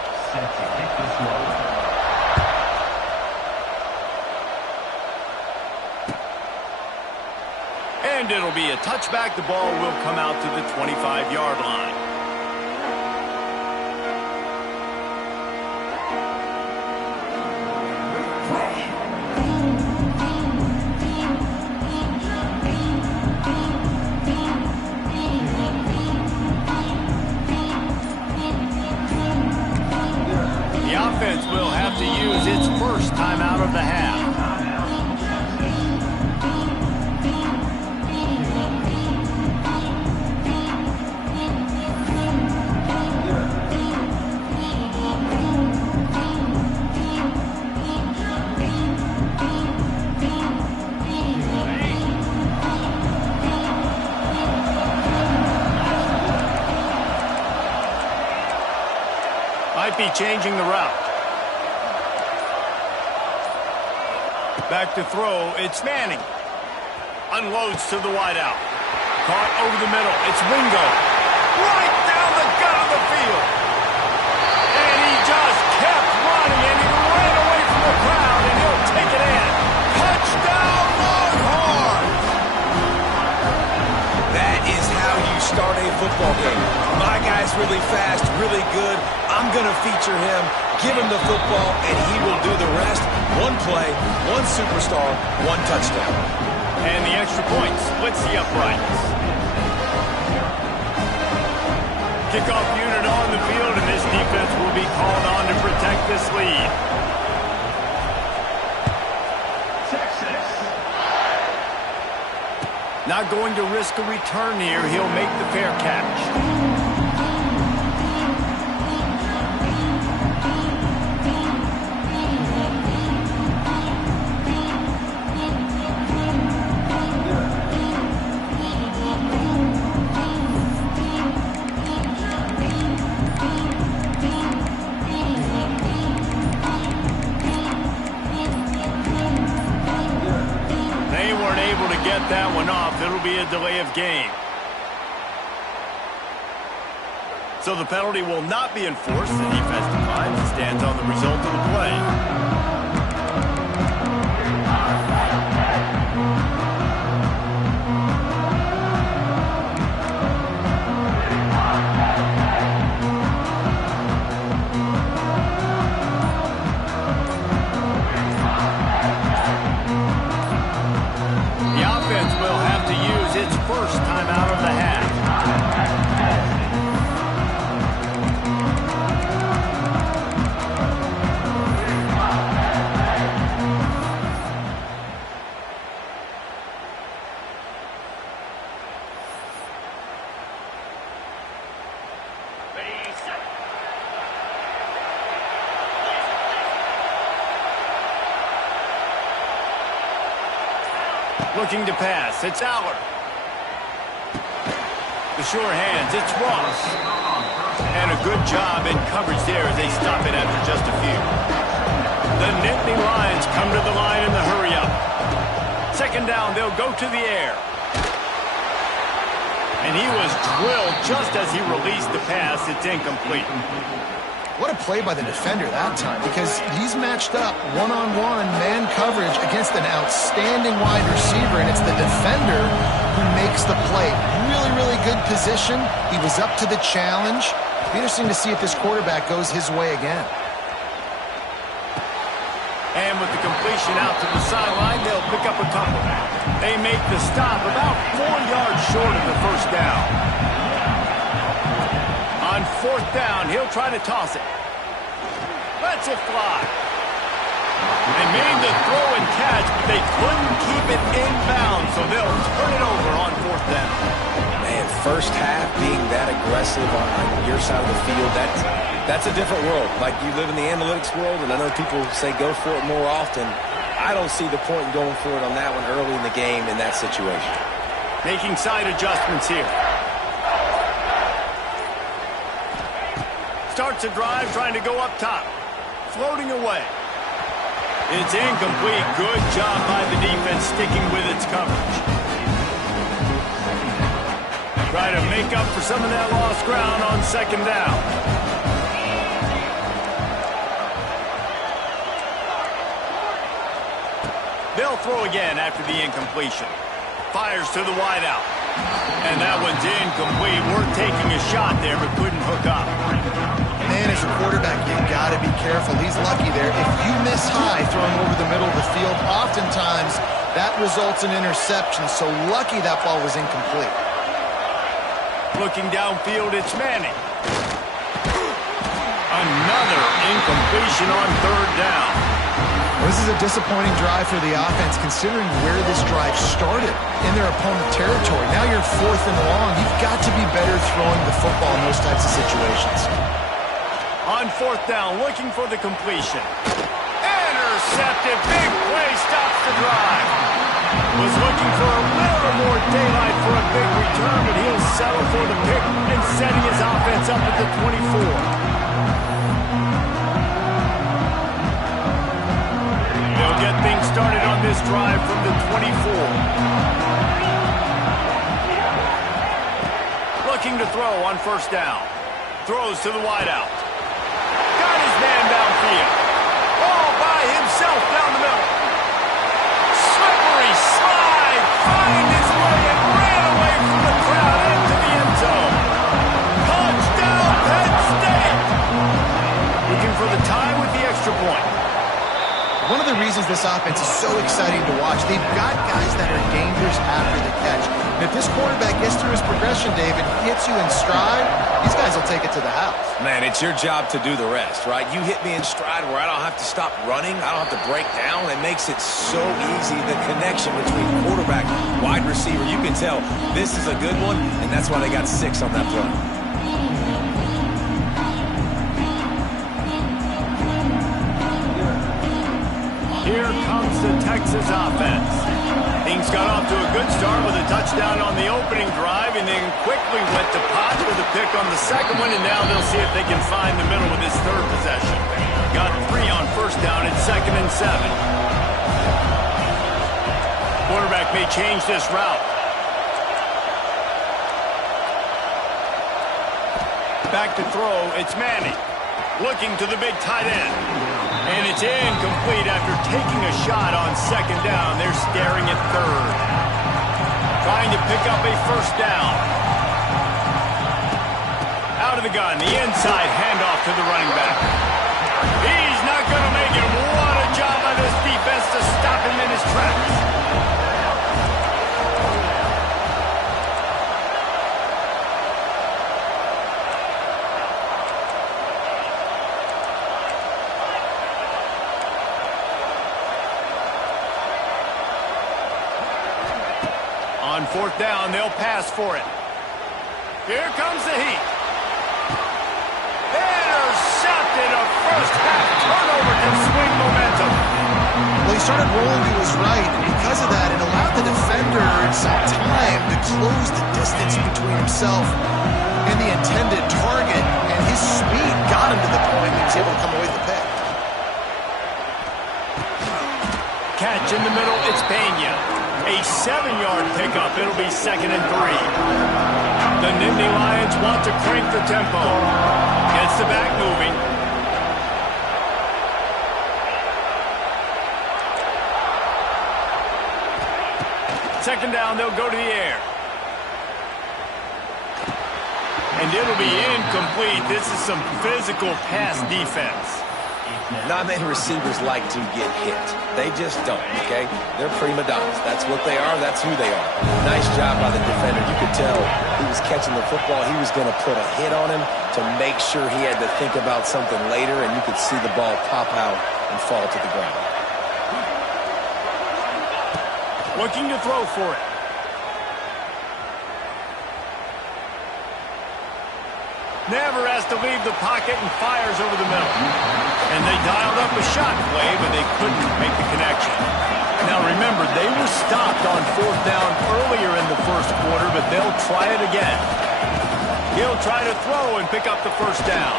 And it'll be a touchback. The ball will come out to the 25-yard line. Will have to use its first time out of the half. Might be changing the route. Back to throw, it's Manning. Unloads to the wideout. Caught over the middle, it's Wingo. Right down the gut of the field. And he just kept running, and he ran away from the crowd, and he'll take it in. Touchdown, Longhorns! That is how you start a football game. My guy's really fast, really good. I'm going to feature him, give him the football, and he will do the rest. One play, one superstar, one touchdown. And the extra point splits the uprights. Kickoff unit on the field, and this defense will be called on to protect this lead. Not going to risk a return here. He'll make the fair catch. That one off, it'll be a delay of game. So the penalty will not be enforced. The defense declines and stands on the result of the play. First time out of the half. Looking to pass, it's Allard. The sure hands, it's Ross. And a good job in coverage there as they stop it after just a few. The Nittany Lions come to the line in the hurry-up. Second down, they'll go to the air. And he was drilled just as he released the pass. It's incomplete. What a play by the defender that time, because he's matched up one-on-one man coverage against an outstanding wide receiver, and it's the defender who makes the play. Really, really good position. He was up to the challenge. It'll be interesting to see if this quarterback goes his way again. And with the completion out to the sideline, they'll pick up a couple. They make the stop about 4 yards short of the first down. On fourth down, he'll try to toss it. Lets it fly. They made the throw and catch, but they couldn't keep it in bounds, so they'll turn it over on fourth down. Man, first half being that aggressive on your side of the field, that's a different world. Like, you live in the analytics world, and I know people say go for it more often. I don't see the point in going for it on that one early in the game in that situation. Making side adjustments here. Starts a drive trying to go up top. Floating away. It's incomplete. Good job by the defense sticking with its coverage. Try to make up for some of that lost ground on second down. They'll throw again after the incompletion. Fires to the wideout. And that one's incomplete. Worth taking a shot there, but couldn't hook up. Man, as a quarterback, you've got to be careful. He's lucky there. If you miss high throwing over the middle of the field, oftentimes that results in interception. So lucky that ball was incomplete. Looking downfield, it's Manning. Another incompletion on third down. This is a disappointing drive for the offense, considering where this drive started in their opponent territory. Now you're fourth and long. You've got to be better throwing the football in those types of situations. On fourth down, looking for the completion. Intercepted. Big play stops the drive. Was looking for a little more daylight for a big return, but he'll settle for the pick and setting his offense up at the 24. They'll get things started on this drive from the 24. Looking to throw on first down. Throws to the wideout. Got his man downfield. All by himself down the middle. Slippery slide. Find his way and ran away from the crowd into the end zone. Touchdown, Penn State. Looking for the tie with the extra point. One of the reasons this offense is so exciting to watch, they've got guys that are dangerous after the catch. And if this quarterback gets through his progression, David, hits you in stride, these guys will take it to the house. Man, it's your job to do the rest, right? You hit me in stride where I don't have to stop running. I don't have to break down. It makes it so easy. The connection between quarterback, wide receiver, you can tell this is a good one, and that's why they got 6 on that play. Here comes the Texas offense. Things got off to a good start with a touchdown on the opening drive and then quickly went to pot with a pick on the second one, and now they'll see if they can find the middle with this third possession. Got 3 on first down at 2nd and 7. Quarterback may change this route. Back to throw, it's Manning. Looking to the big tight end. And it's incomplete after taking a shot on second down. They're staring at third. Trying to pick up a first down. Out of the gun, the inside handoff to the running back. He's not going to make it. What a job by this defense to stop him in his tracks. On fourth down, they'll pass for it. Here comes the heat. Intercepted. A first half turnover can swing momentum. Well, he started rolling to his right, and because of that, it allowed the defender some time to close the distance between himself and the intended target, and his speed got him to the point he was able to come away with the pick. Catch in the middle, it's Pena. A 7-yard pickup. It'll be 2nd and 3. The Nittany Lions want to crank the tempo. Gets the back moving. Second down, they'll go to the air. And it'll be incomplete. This is some physical pass defense. Not many receivers like to get hit. They just don't, okay? They're prima donnas. That's what they are. That's who they are. Nice job by the defender. You could tell he was catching the football. He was going to put a hit on him to make sure he had to think about something later, and you could see the ball pop out and fall to the ground. Looking to throw for it. Never has to leave the pocket and fires over the middle. And they dialed up a shot play, but they couldn't make the connection. Now remember, they were stopped on fourth down earlier in the first quarter, but they'll try it again. He'll try to throw and pick up the first down.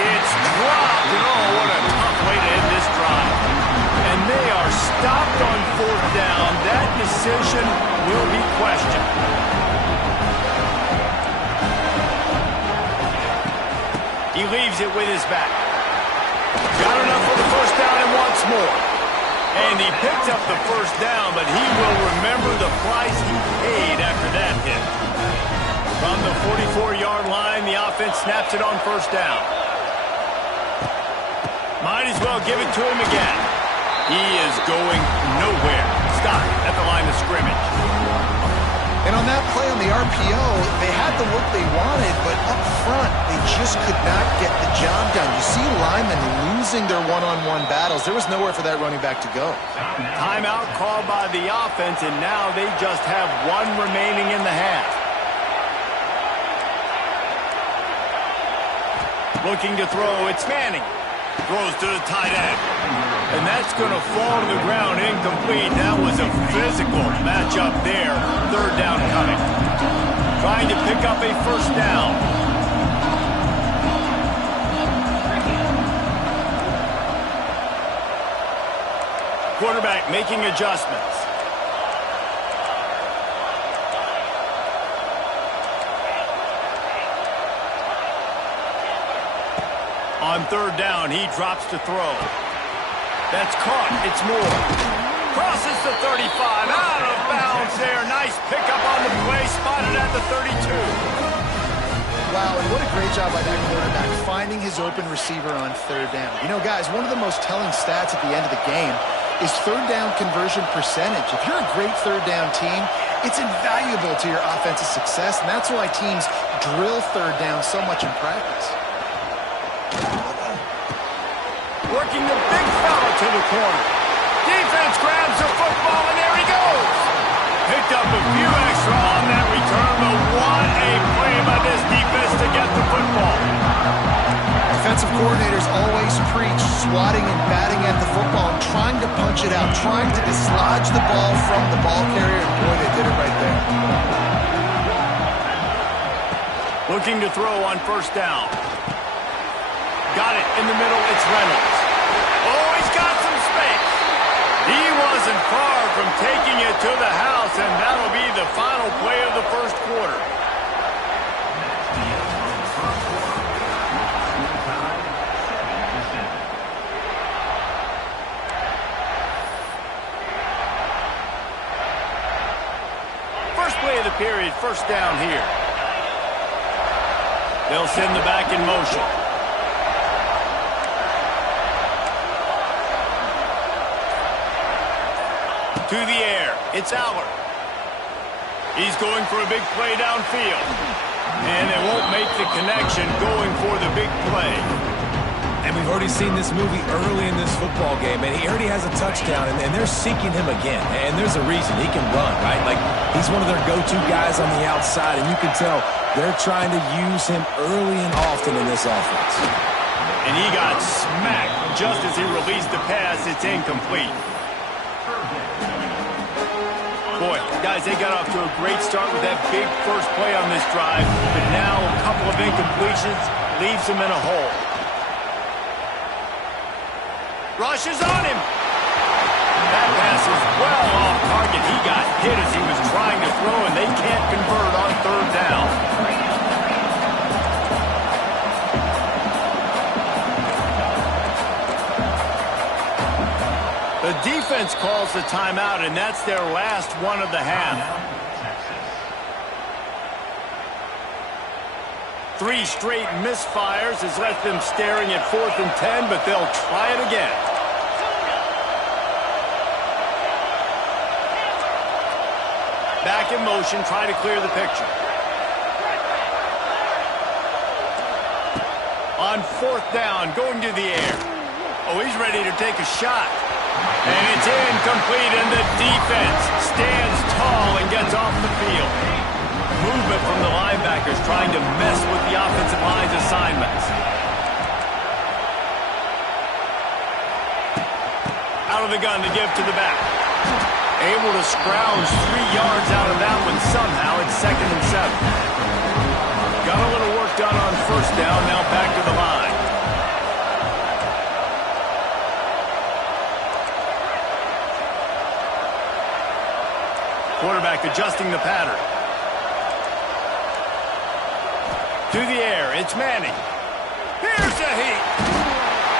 It's dropped, and oh, what a tough way to end this drive. And they are stopped on fourth down. That decision will be questioned. He leaves it with his back. Got enough for the first down and wants more. And he picked up the first down, but he will remember the price he paid after that hit. From the 44-yard line, the offense snaps it on first down. Might as well give it to him again. He is going nowhere. Stop at the line of scrimmage. And on that play on the RPO, they had the look they wanted, but up front, they just could not get the job done. You see linemen losing their one-on-one battles. There was nowhere for that running back to go. Timeout called by the offense, and now they just have one remaining in the half. Looking to throw, it's Manning. Throws to the tight end. And that's going to fall to the ground incomplete. That was a physical matchup there. Third down coming. Trying to pick up a first down. Quarterback making adjustments. On third down, he drops to throw. That's caught. It's Moore. Crosses the 35. Out of bounds there. Nice pickup on the play. Spotted at the 32. Wow, and what a great job by that quarterback, finding his open receiver on third down. You know, guys, one of the most telling stats at the end of the game is third down conversion percentage. If you're a great third down team, it's invaluable to your offensive success, and that's why teams drill third down so much in practice. Working the big fella to the corner. Defense grabs the football, and there he goes. Picked up a few extra on that return, but what a play by this defense to get the football. Defensive coordinators always preach swatting and batting at the football and trying to punch it out, trying to dislodge the ball from the ball carrier, and boy, they did it right there. Looking to throw on first down. Got it in the middle. It's Reynolds. Oh, he's got some space. He wasn't far from taking it to the house, and that'll be the final play of the first quarter. First play of the period, first down here. They'll send the back in motion. To the air. It's Allard. He's going for a big play downfield. And it won't make the connection going for the big play. And we've already seen this movie early in this football game, and he already has a touchdown, and they're seeking him again. And there's a reason. He can run, right? Like, he's one of their go-to guys on the outside, and you can tell they're trying to use him early and often in this offense. And he got smacked just as he released the pass. It's incomplete. Boy, guys, they got off to a great start with that big first play on this drive, but now a couple of incompletions leaves them in a hole. Rushes on him. That pass is well off target. He got hit as he was trying to throw, and they can't convert on third down. The defense calls the timeout, and that's their last one of the half. 3 straight misfires has left them staring at 4th and 10, but they'll try it again. Back in motion, try to clear the picture. On 4th down, going to the air. Oh, he's ready to take a shot. And it's incomplete, and the defense stands tall and gets off the field. Movement from the linebackers trying to mess with the offensive line's assignments. Out of the gun to give to the back. Able to scrounge 3 yards out of that one somehow. It's 2nd and 7. Got a little work done on 1st down, now back to the line. Quarterback adjusting the pattern. To the air, it's Manning. Here's a heat.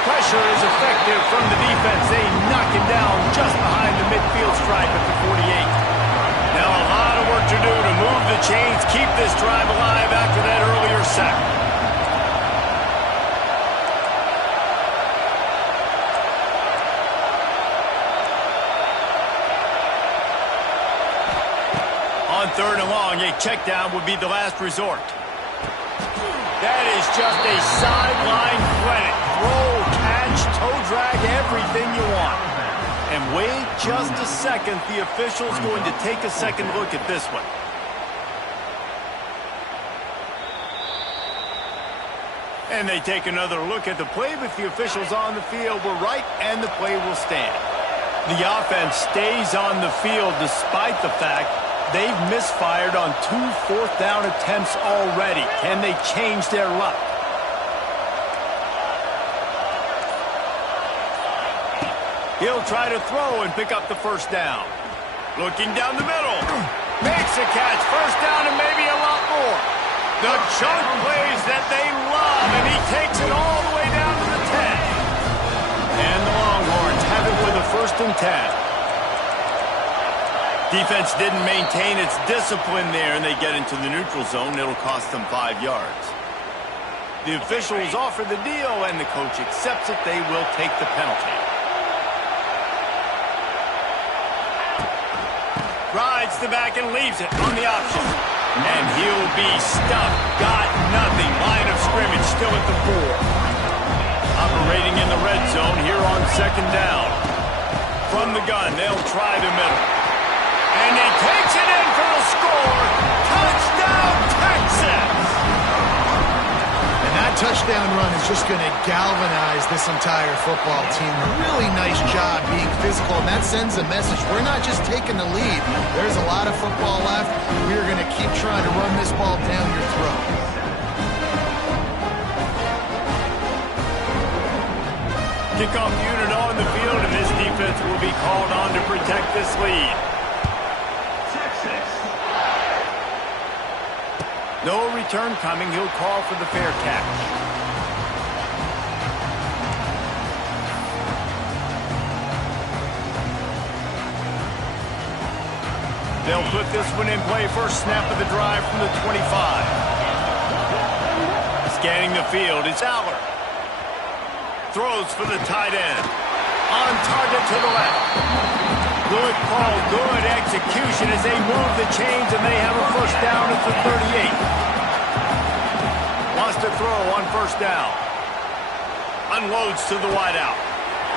Pressure is effective from the defense. They knock him down just behind the midfield stripe at the 48. Now a lot of work to do to move the chains, keep this drive alive after that earlier sack. On 3rd and long, a check down would be the last resort. That is just a sideline clinic. Throw, catch, toe drag, everything you want. And wait just a second. The official's going to take a second look at this one. And they take another look at the play, but the officials on the field were right, and the play will stand. The offense stays on the field despite the fact they've misfired on 2 4th down attempts already. Can they change their luck? He'll try to throw and pick up the 1st down. Looking down the middle. Makes a catch. 1st down and maybe a lot more. The chunk plays that they love, and he takes it all the way down to the 10. And the Longhorns have it with a 1st and 10. Defense didn't maintain its discipline there, and they get into the neutral zone. It'll cost them 5 yards. The officials offer the deal, and the coach accepts it. They will take the penalty. Rides the back and leaves it on the option. And he'll be stuffed. Got nothing. Line of scrimmage still at the 4. Operating in the red zone here on 2nd down. From the gun, they'll try the middle. And he takes it in for the score. Touchdown, Texas! And that touchdown run is just going to galvanize this entire football team. Really nice job being physical, and that sends a message. We're not just taking the lead. There's a lot of football left. We're going to keep trying to run this ball down your throat. Kickoff unit on the field, and this defense will be called on to protect this lead. No return coming. He'll call for the fair catch. They'll put this one in play. First snap of the drive from the 25. Scanning the field, it's Aller. Throws for the tight end. On target to the left. Good call, good execution as they move the chains, and they have a 1st down at the 38. Wants to throw on 1st down. Unloads to the wideout.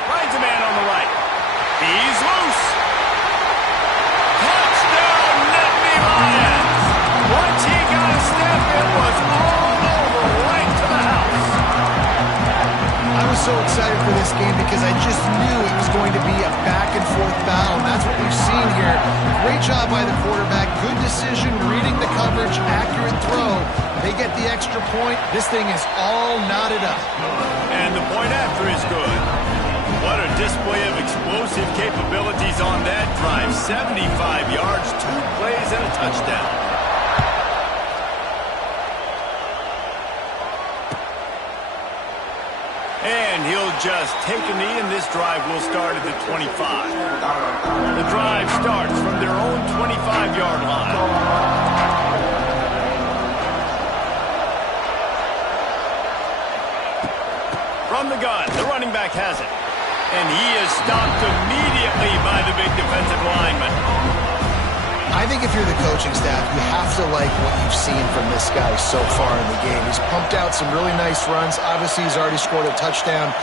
Finds a man on the right. He's loose. Touchdown, Nittany Lions. Once he got a step, it was all over, right to the house. I was so excited for this game because I just knew it was going to be a back-and-forth battle. That's what we've seen here. Great job by the quarterback. Good decision, reading the coverage, accurate throw. They get the extra point. This thing is all knotted up. And the point after is good. What a display of explosive capabilities on that drive. 75 yards, 2 plays, and a touchdown. And he'll just take a knee, and this drive will start at the 25. The drive starts from their own 25-yard line. From the gun, the running back has it. And he is stopped immediately by the big defensive lineman. I think if you're the coaching staff, you have to like what you've seen from this guy so far in the game. He's pumped out some really nice runs. Obviously, he's already scored a touchdown.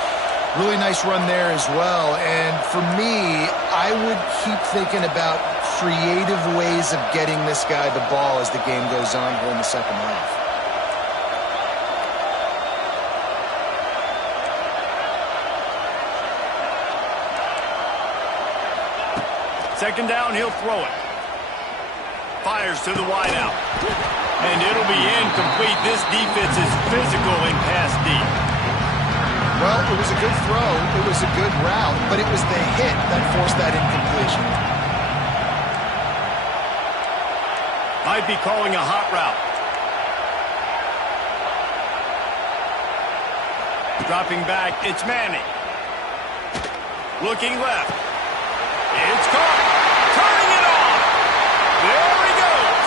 Really nice run there as well. And for me, I would keep thinking about creative ways of getting this guy the ball as the game goes on here in the second half. Second down, he'll throw it. Fires to the wideout. And it'll be incomplete. This defense is physical and pass deep. Well, it was a good throw. It was a good route, but it was the hit that forced that incompletion. Might be calling a hot route. Dropping back, it's Manning. Looking left. It's caught. Turning it off. There he goes.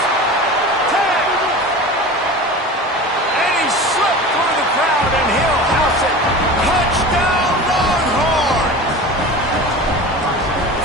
Tag. And he slipped through the crowd, and he'll house it. Touchdown, Longhorn.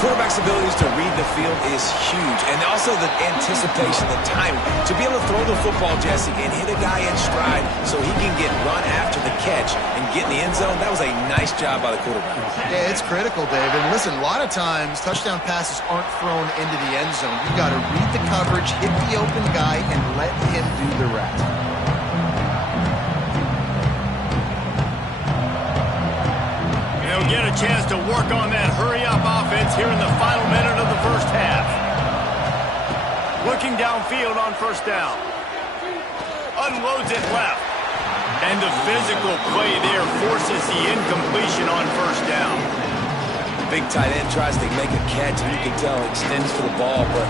Quarterback's abilities to read the field is huge, and also the anticipation, the timing. To be able to throw the football, Jesse, and hit a guy in stride so he can get run after the catch and get in the end zone, that was a nice job by the quarterback. Yeah, it's critical, Dave. And listen, a lot of times touchdown passes aren't thrown into the end zone. You've got to read the coverage, hit the open guy, and let him do the rest. They'll get a chance to work on that hurry-up offense here in the final minute of the first half. Looking downfield on first down. Unloads it left. And the physical play there forces the incompletion on first down. Big tight end tries to make a catch, and you can tell extends for the ball, but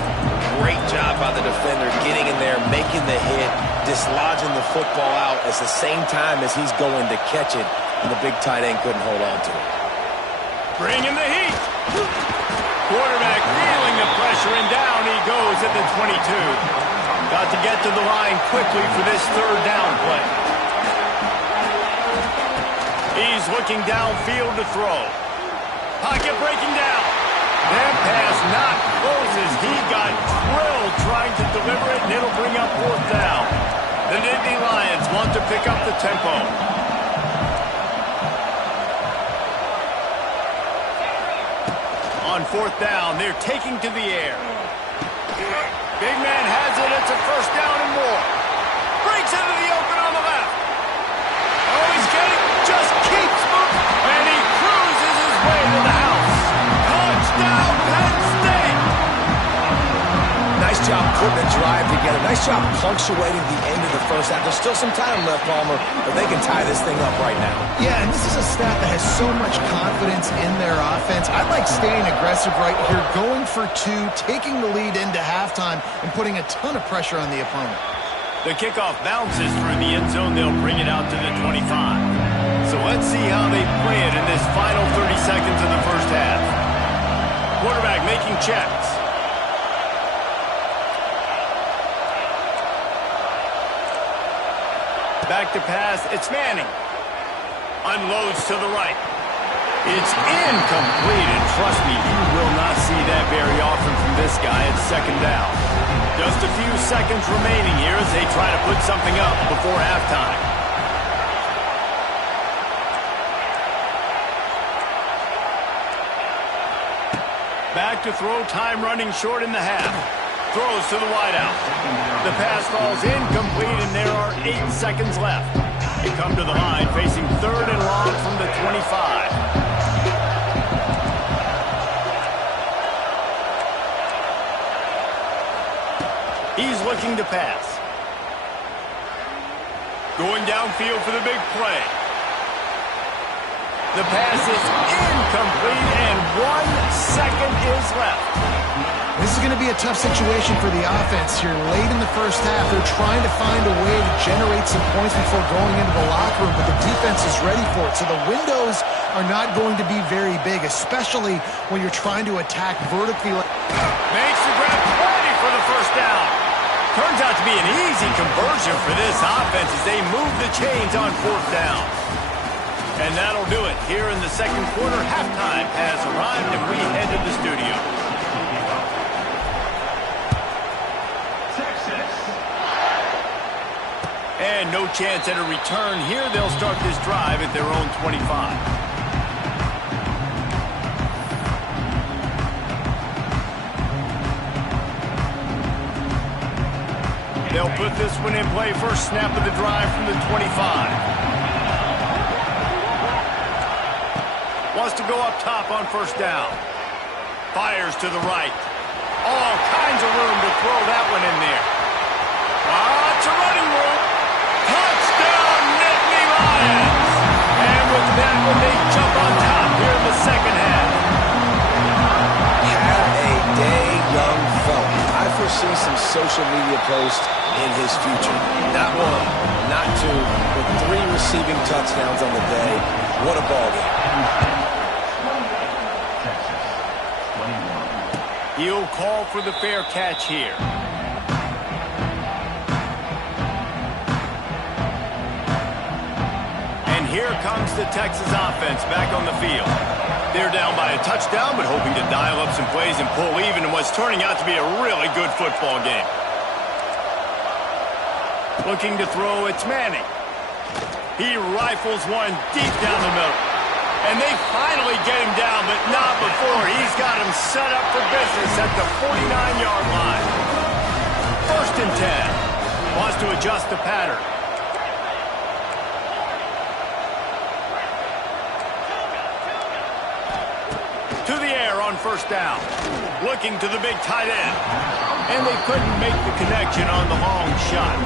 great job by the defender getting in there, making the hit, dislodging the football out at the same time as he's going to catch it, and the big tight end couldn't hold on to it. Bringing the heat. Quarterback feeling the pressure, and down he goes at the 22. Got to get to the line quickly for this third down play. He's looking downfield to throw. Pocket breaking down. That pass not close as he got drilled trying to deliver it, and it'll bring up fourth down. The Nittany Lions want to pick up the tempo. On fourth down, they're taking to the air. Big man has it. It's a first down and more. Breaks into the open on the left. Oh, he's getting, just keeps moving. And he cruises his way to the house. Touchdown, Penn State. Nice job putting the drive together. Nice job punctuating the end of the first half. There's still some time left, Palmer, but they can tie this thing up right now. Yeah, and this is a staff that has so much confidence in their offense. I like staying aggressive right here, going for two, taking the lead into halftime, and putting a ton of pressure on the opponent. The kickoff bounces through the end zone. They'll bring it out to the 25. So let's see how they play it in this final 30 seconds of the first half. Quarterback making checks. Back to pass. It's Manning. Unloads to the right. It's incomplete, and trust me, you will not see that very often from this guy. It's second down. Just a few seconds remaining here as they try to put something up before halftime. Back to throw, time running short in the half. Throws to the wideout. The pass falls incomplete, and there are 8 seconds left. They come to the line facing third and long from the 25. He's looking to pass. Going downfield for the big play. The pass is incomplete, and 1 second is left. This is going to be a tough situation for the offense here. Late in the first half, they're trying to find a way to generate some points before going into the locker room, but the defense is ready for it. So the windows are not going to be very big, especially when you're trying to attack vertically. Makes the grab plenty for the first down. Turns out to be an easy conversion for this offense as they move the chains on fourth down. And that'll do it. Here in the second quarter, halftime has arrived, and we head to the studio. And no chance at a return here. They'll start this drive at their own 25. They'll put this one in play. First snap of the drive from the 25. Wants to go up top on first down. Fires to the right. All kinds of room to throw that one in there. It's a running room. Touchdown, Nittany Lions! And with that one, they jump on top here in the second half. Had a day, young fella. I foresee some social media posts in his future. Not one, not two, but 3 receiving touchdowns on the day. What a ball game. He'll call for the fair catch here. And here comes the Texas offense back on the field. They're down by a touchdown, but hoping to dial up some plays and pull even in what's turning out to be a really good football game. Looking to throw, it's Manning. He rifles one deep down the middle. And they finally get him down, but not before. He's got him set up for business at the 49-yard line. First and 10. Wants to adjust the pattern. To the air on first down. Looking to the big tight end. And they couldn't make the connection on the long shot.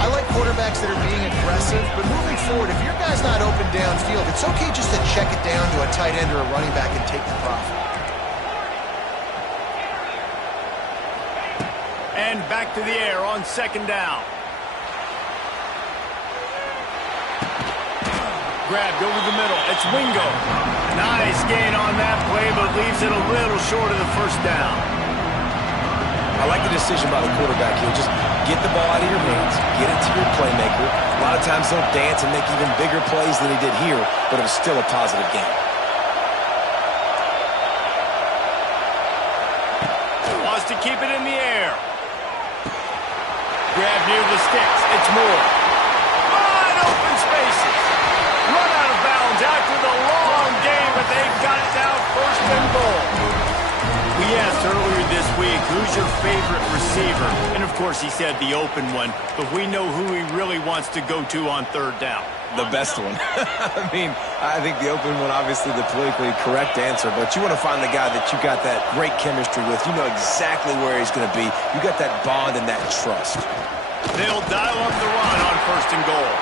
I like quarterbacks that are being aggressive, but moving forward, if your guy's not open downfield, it's okay just to check it down to a tight end or a running back and take the profit. And back to the air on second down. Grabbed over the middle. It's Wingo. Nice gain on that play, but leaves it a little short of the first down. I like the decision by the quarterback here. Just get the ball out of your hands, get it to your playmaker. A lot of times he'll dance and make even bigger plays than he did here, but it was still a positive game. Wants to keep it in the air. Grab near the sticks. It's Moore. Wide open spaces. Run out of bounds after the long game, but they've got it down first and goal. We asked earlier this week, who's your favorite receiver? And, of course, he said the open one, but we know who he really wants to go to on third down. The best one. I mean, I think the open one, obviously the politically correct answer, but you want to find the guy that you got that great chemistry with. You know exactly where he's going to be. You got that bond and that trust. They'll dial up the run on first and goal.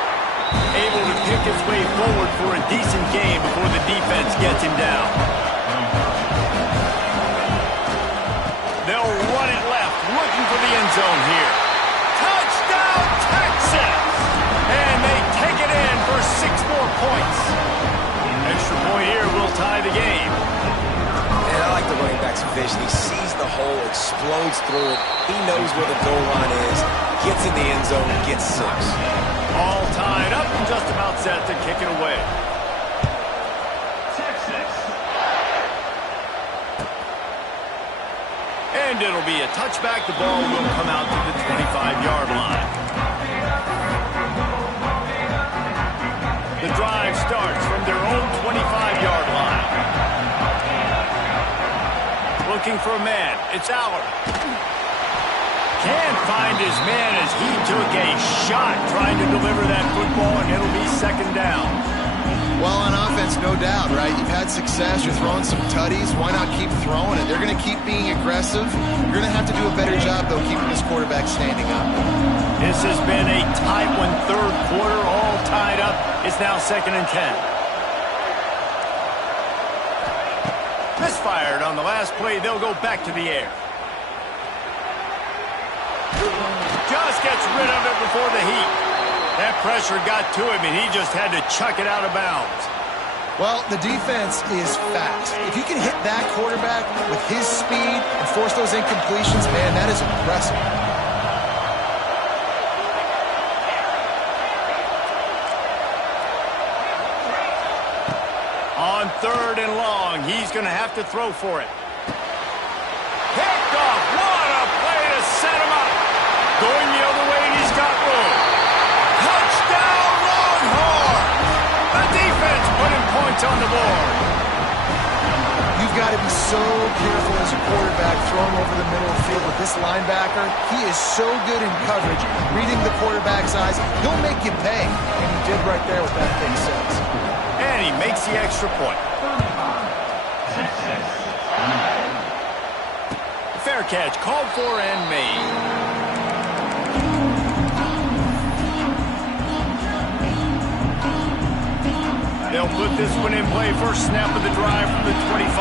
Able to pick his way forward for a decent game before the defense gets him down. They'll run it left, looking for the end zone here. Touchdown, Texas! And they take it in for 6 more points. Extra point here will tie the game. And I like the running back's vision. He sees the hole, explodes through it. He knows where the goal line is, gets in the end zone, gets 6. All tied up and just about set to kick it away. And it'll be a touchback. The ball will come out to the 25-yard line. The drive starts from their own 25-yard line. Looking for a man. It's Aller. Can't find his man as he took a shot trying to deliver that football, and it'll be second down. Well, on offense, no doubt, right? You've had success. You're throwing some tutties. Why not keep throwing it? They're going to keep being aggressive. You're going to have to do a better job, though, keeping this quarterback standing up. This has been a tight one, third quarter, all tied up. It's now second and 10. Misfired on the last play. They'll go back to the air. Just gets rid of it before the heat. That pressure got to him, and he just had to chuck it out of bounds. Well, the defense is fast. If you can hit that quarterback with his speed and force those incompletions, man, that is impressive. On 3rd and long, he's going to have to throw for it. Picked off. What a play to set him up. Going the other way, and he's got room. Touchdown, Longhorns! The defense putting points on the board. You've got to be so careful as a quarterback throwing over the middle of the field with this linebacker. He is so good in coverage, reading the quarterback's eyes. He'll make you pay, and he did right there with that pick six. And he makes the extra point. Fair catch, called for and made. They'll put this one in play. First snap of the drive from the 25.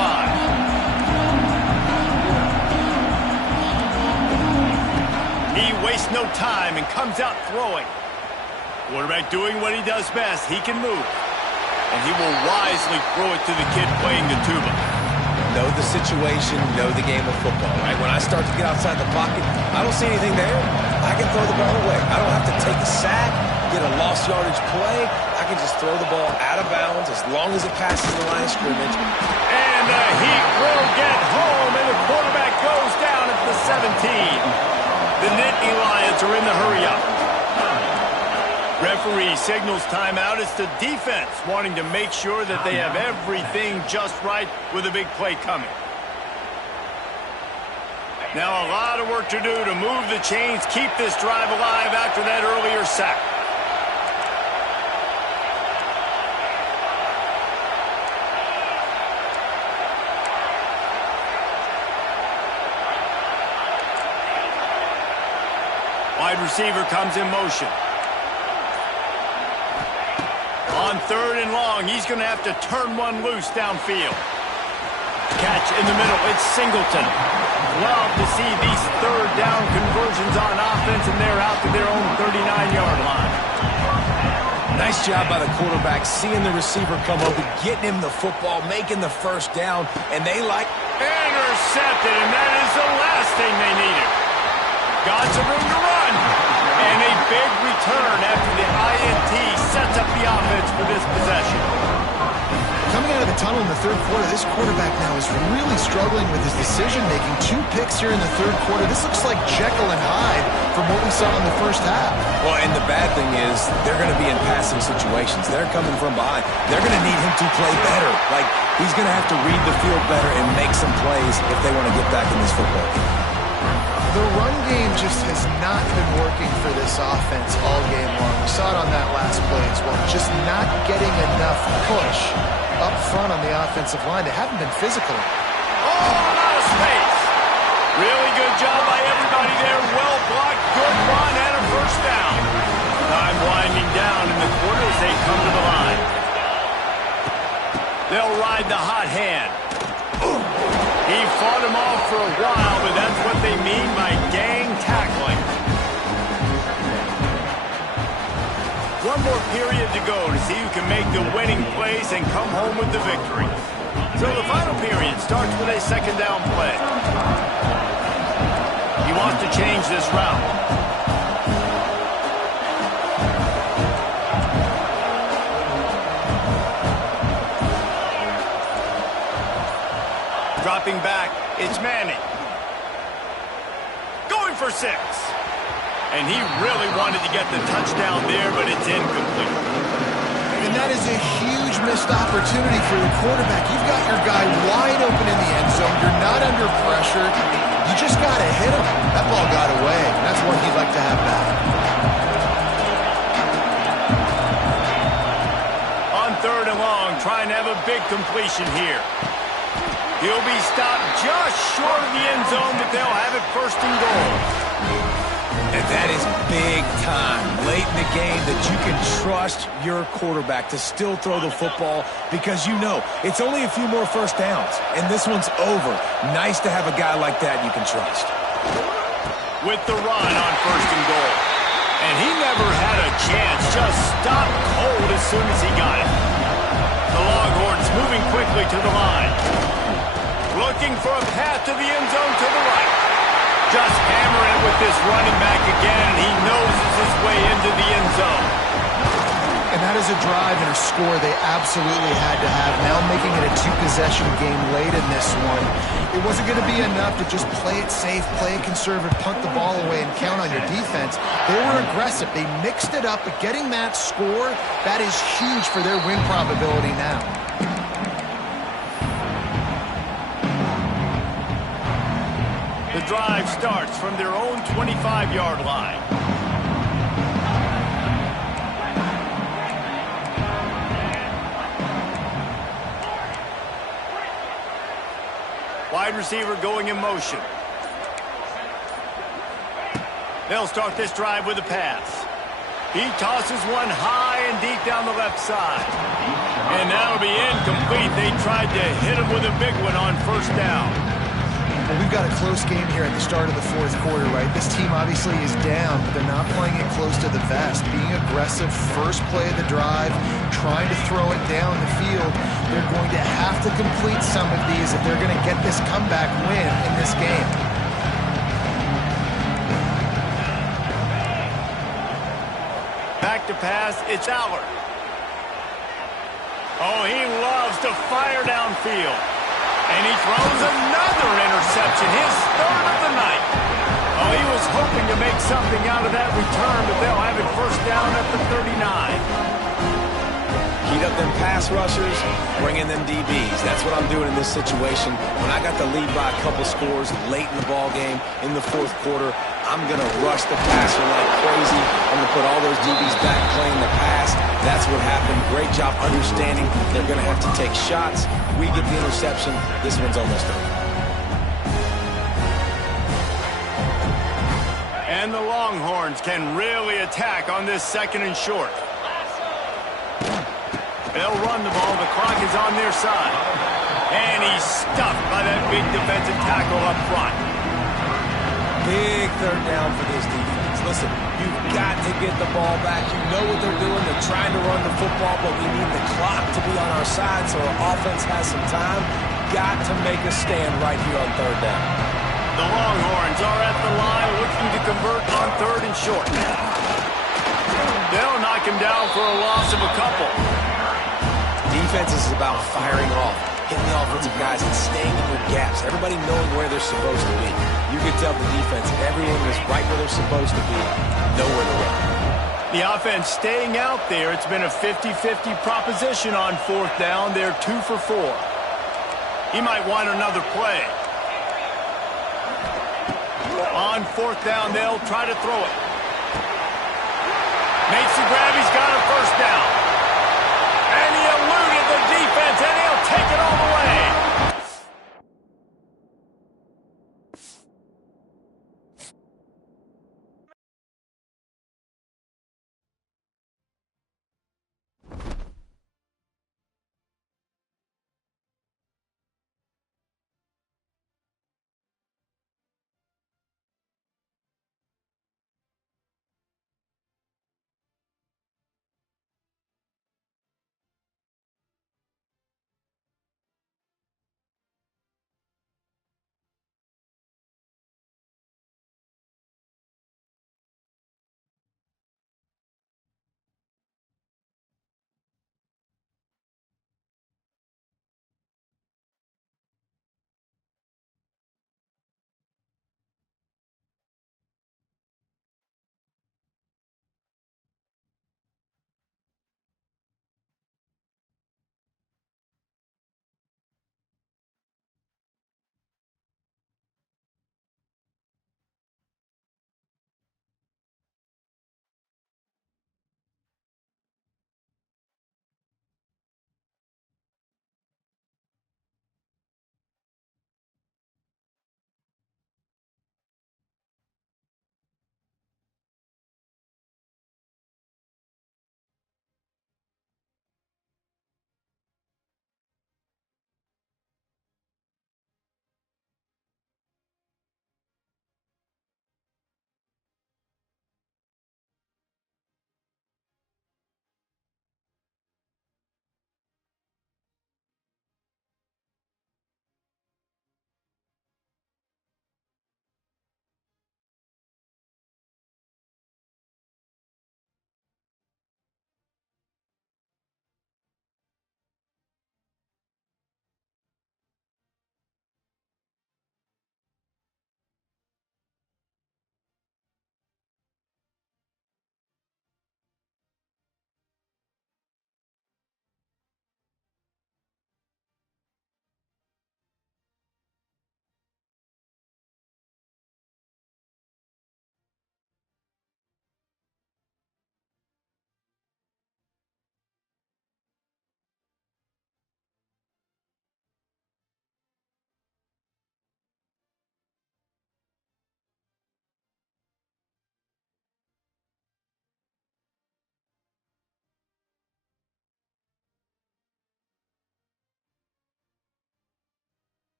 He wastes no time and comes out throwing. Quarterback doing what he does best. He can move. And he will wisely throw it to the kid playing the tuba. Know the situation, know the game of football, right? When I start to get outside the pocket, I don't see anything there. I can throw the ball away. I don't have to take a sack, get a lost yardage play. I can just throw the ball out of bounds as long as it passes the line of scrimmage. And the heat will get home, and the quarterback goes down at the 17. The Nittany Lions are in the hurry-up. Referee signals timeout. It's the defense wanting to make sure that they have everything just right with a big play coming. Now a lot of work to do to move the chains, keep this drive alive after that earlier sack. Wide receiver comes in motion. On 3rd and long, he's going to have to turn one loose downfield. Catch in the middle. It's Singleton. Love to see these 3rd down conversions on offense, and they're out to their own 39-yard line. Nice job by the quarterback, seeing the receiver come over, getting him the football, making the first down, and they like... Intercepted, and that is the last thing they needed. Got some room to run. And a big return after the INT sets up the offense for this possession. Coming out of the tunnel in the 3rd quarter, this quarterback now is really struggling with his decision-making. 2 picks here in the 3rd quarter. This looks like Jekyll and Hyde from what we saw in the first half. Well, and the bad thing is they're going to be in passing situations. They're coming from behind. They're going to need him to play better. Like, he's going to have to read the field better and make some plays if they want to get back in this football game. The run game just has not been working for this offense all game long. We saw it on that last play as well. Just not getting enough push up front on the offensive line. They haven't been physical. Oh, out of space. Really good job by everybody there. Well blocked, good run, and a first down. Time winding down in the quarter as they come to the line. They'll ride the hot hand. He fought him off for a while, but that's what they mean by gang tackling. One more period to go to see who can make the winning plays and come home with the victory. So the final period starts with a 2nd down play. He wants to change this route. Dropping back, it's Manning. Going for 6. And he really wanted to get the touchdown there, but it's incomplete. And that is a huge missed opportunity for the quarterback. You've got your guy wide open in the end zone. You're not under pressure. You just got to hit him. That ball got away. That's what he'd like to have back. On 3rd and long, trying to have a big completion here. He'll be stopped just short of the end zone, but they'll have it 1st and goal. And that is big time, late in the game, that you can trust your quarterback to still throw the football because you know it's only a few more first downs, and this one's over. Nice to have a guy like that you can trust. with the run on 1st and goal. And he never had a chance, just stopped cold as soon as he got it. The Longhorns moving quickly to the line. Looking for a path to the end zone to the right. Just hammer it with this running back again, and he noses his way into the end zone. And that is a drive and a score they absolutely had to have. Now making it a 2-possession game late in this one. It wasn't going to be enough to just play it safe, play it conservative, punt the ball away, and count on your defense. They were aggressive. They mixed it up, but getting that score, that is huge for their win probability now. The drive starts from their own 25-yard line. Wide receiver going in motion. They'll start this drive with a pass. He tosses one high and deep down the left side. And that'll be incomplete. They tried to hit him with a big one on 1st down. Well, we've got a close game here at the start of the 4th quarter, right? This team obviously is down, but they're not playing it close to the vest. Being aggressive, first play of the drive, trying to throw it down the field. They're going to have to complete some of these if they're going to get this comeback win in this game. Back to pass, it's Allard. Oh, he loves to fire downfield. And he throws another interception, his 3rd of the night. Oh, he was hoping to make something out of that return, but they'll have it 1st down at the 39. Heat up them pass rushers, bring in them DBs. That's what I'm doing in this situation. When I got the lead by a couple scores late in the ball game, in the 4th quarter, I'm going to rush the passer like crazy. I'm going to put all those DBs back playing the pass. That's what happened. Great job understanding they're going to have to take shots. We get the interception. This one's almost over. And the Longhorns can really attack on this 2nd and short. They'll run the ball. The clock is on their side. And he's stuffed by that big defensive tackle up front. Big 3rd down for this defense. Listen, you've got to get the ball back. You know what they're doing. They're trying to run the football, but we need the clock to be on our side so our offense has some time. Got to make a stand right here on 3rd down. The Longhorns are at the line looking to convert on 3rd and short. They'll knock him down for a loss of a couple. Defense is about firing off, hitting the offensive guys and staying in their gaps. Everybody knowing where they're supposed to be. You can tell the defense, everyone is right where they're supposed to be, nowhere to run. The offense staying out there. It's been a 50-50 proposition on 4th down. They're 2 for 4. He might want another play. On 4th down, they'll try to throw it. Makes the grab. He's got a 1st down.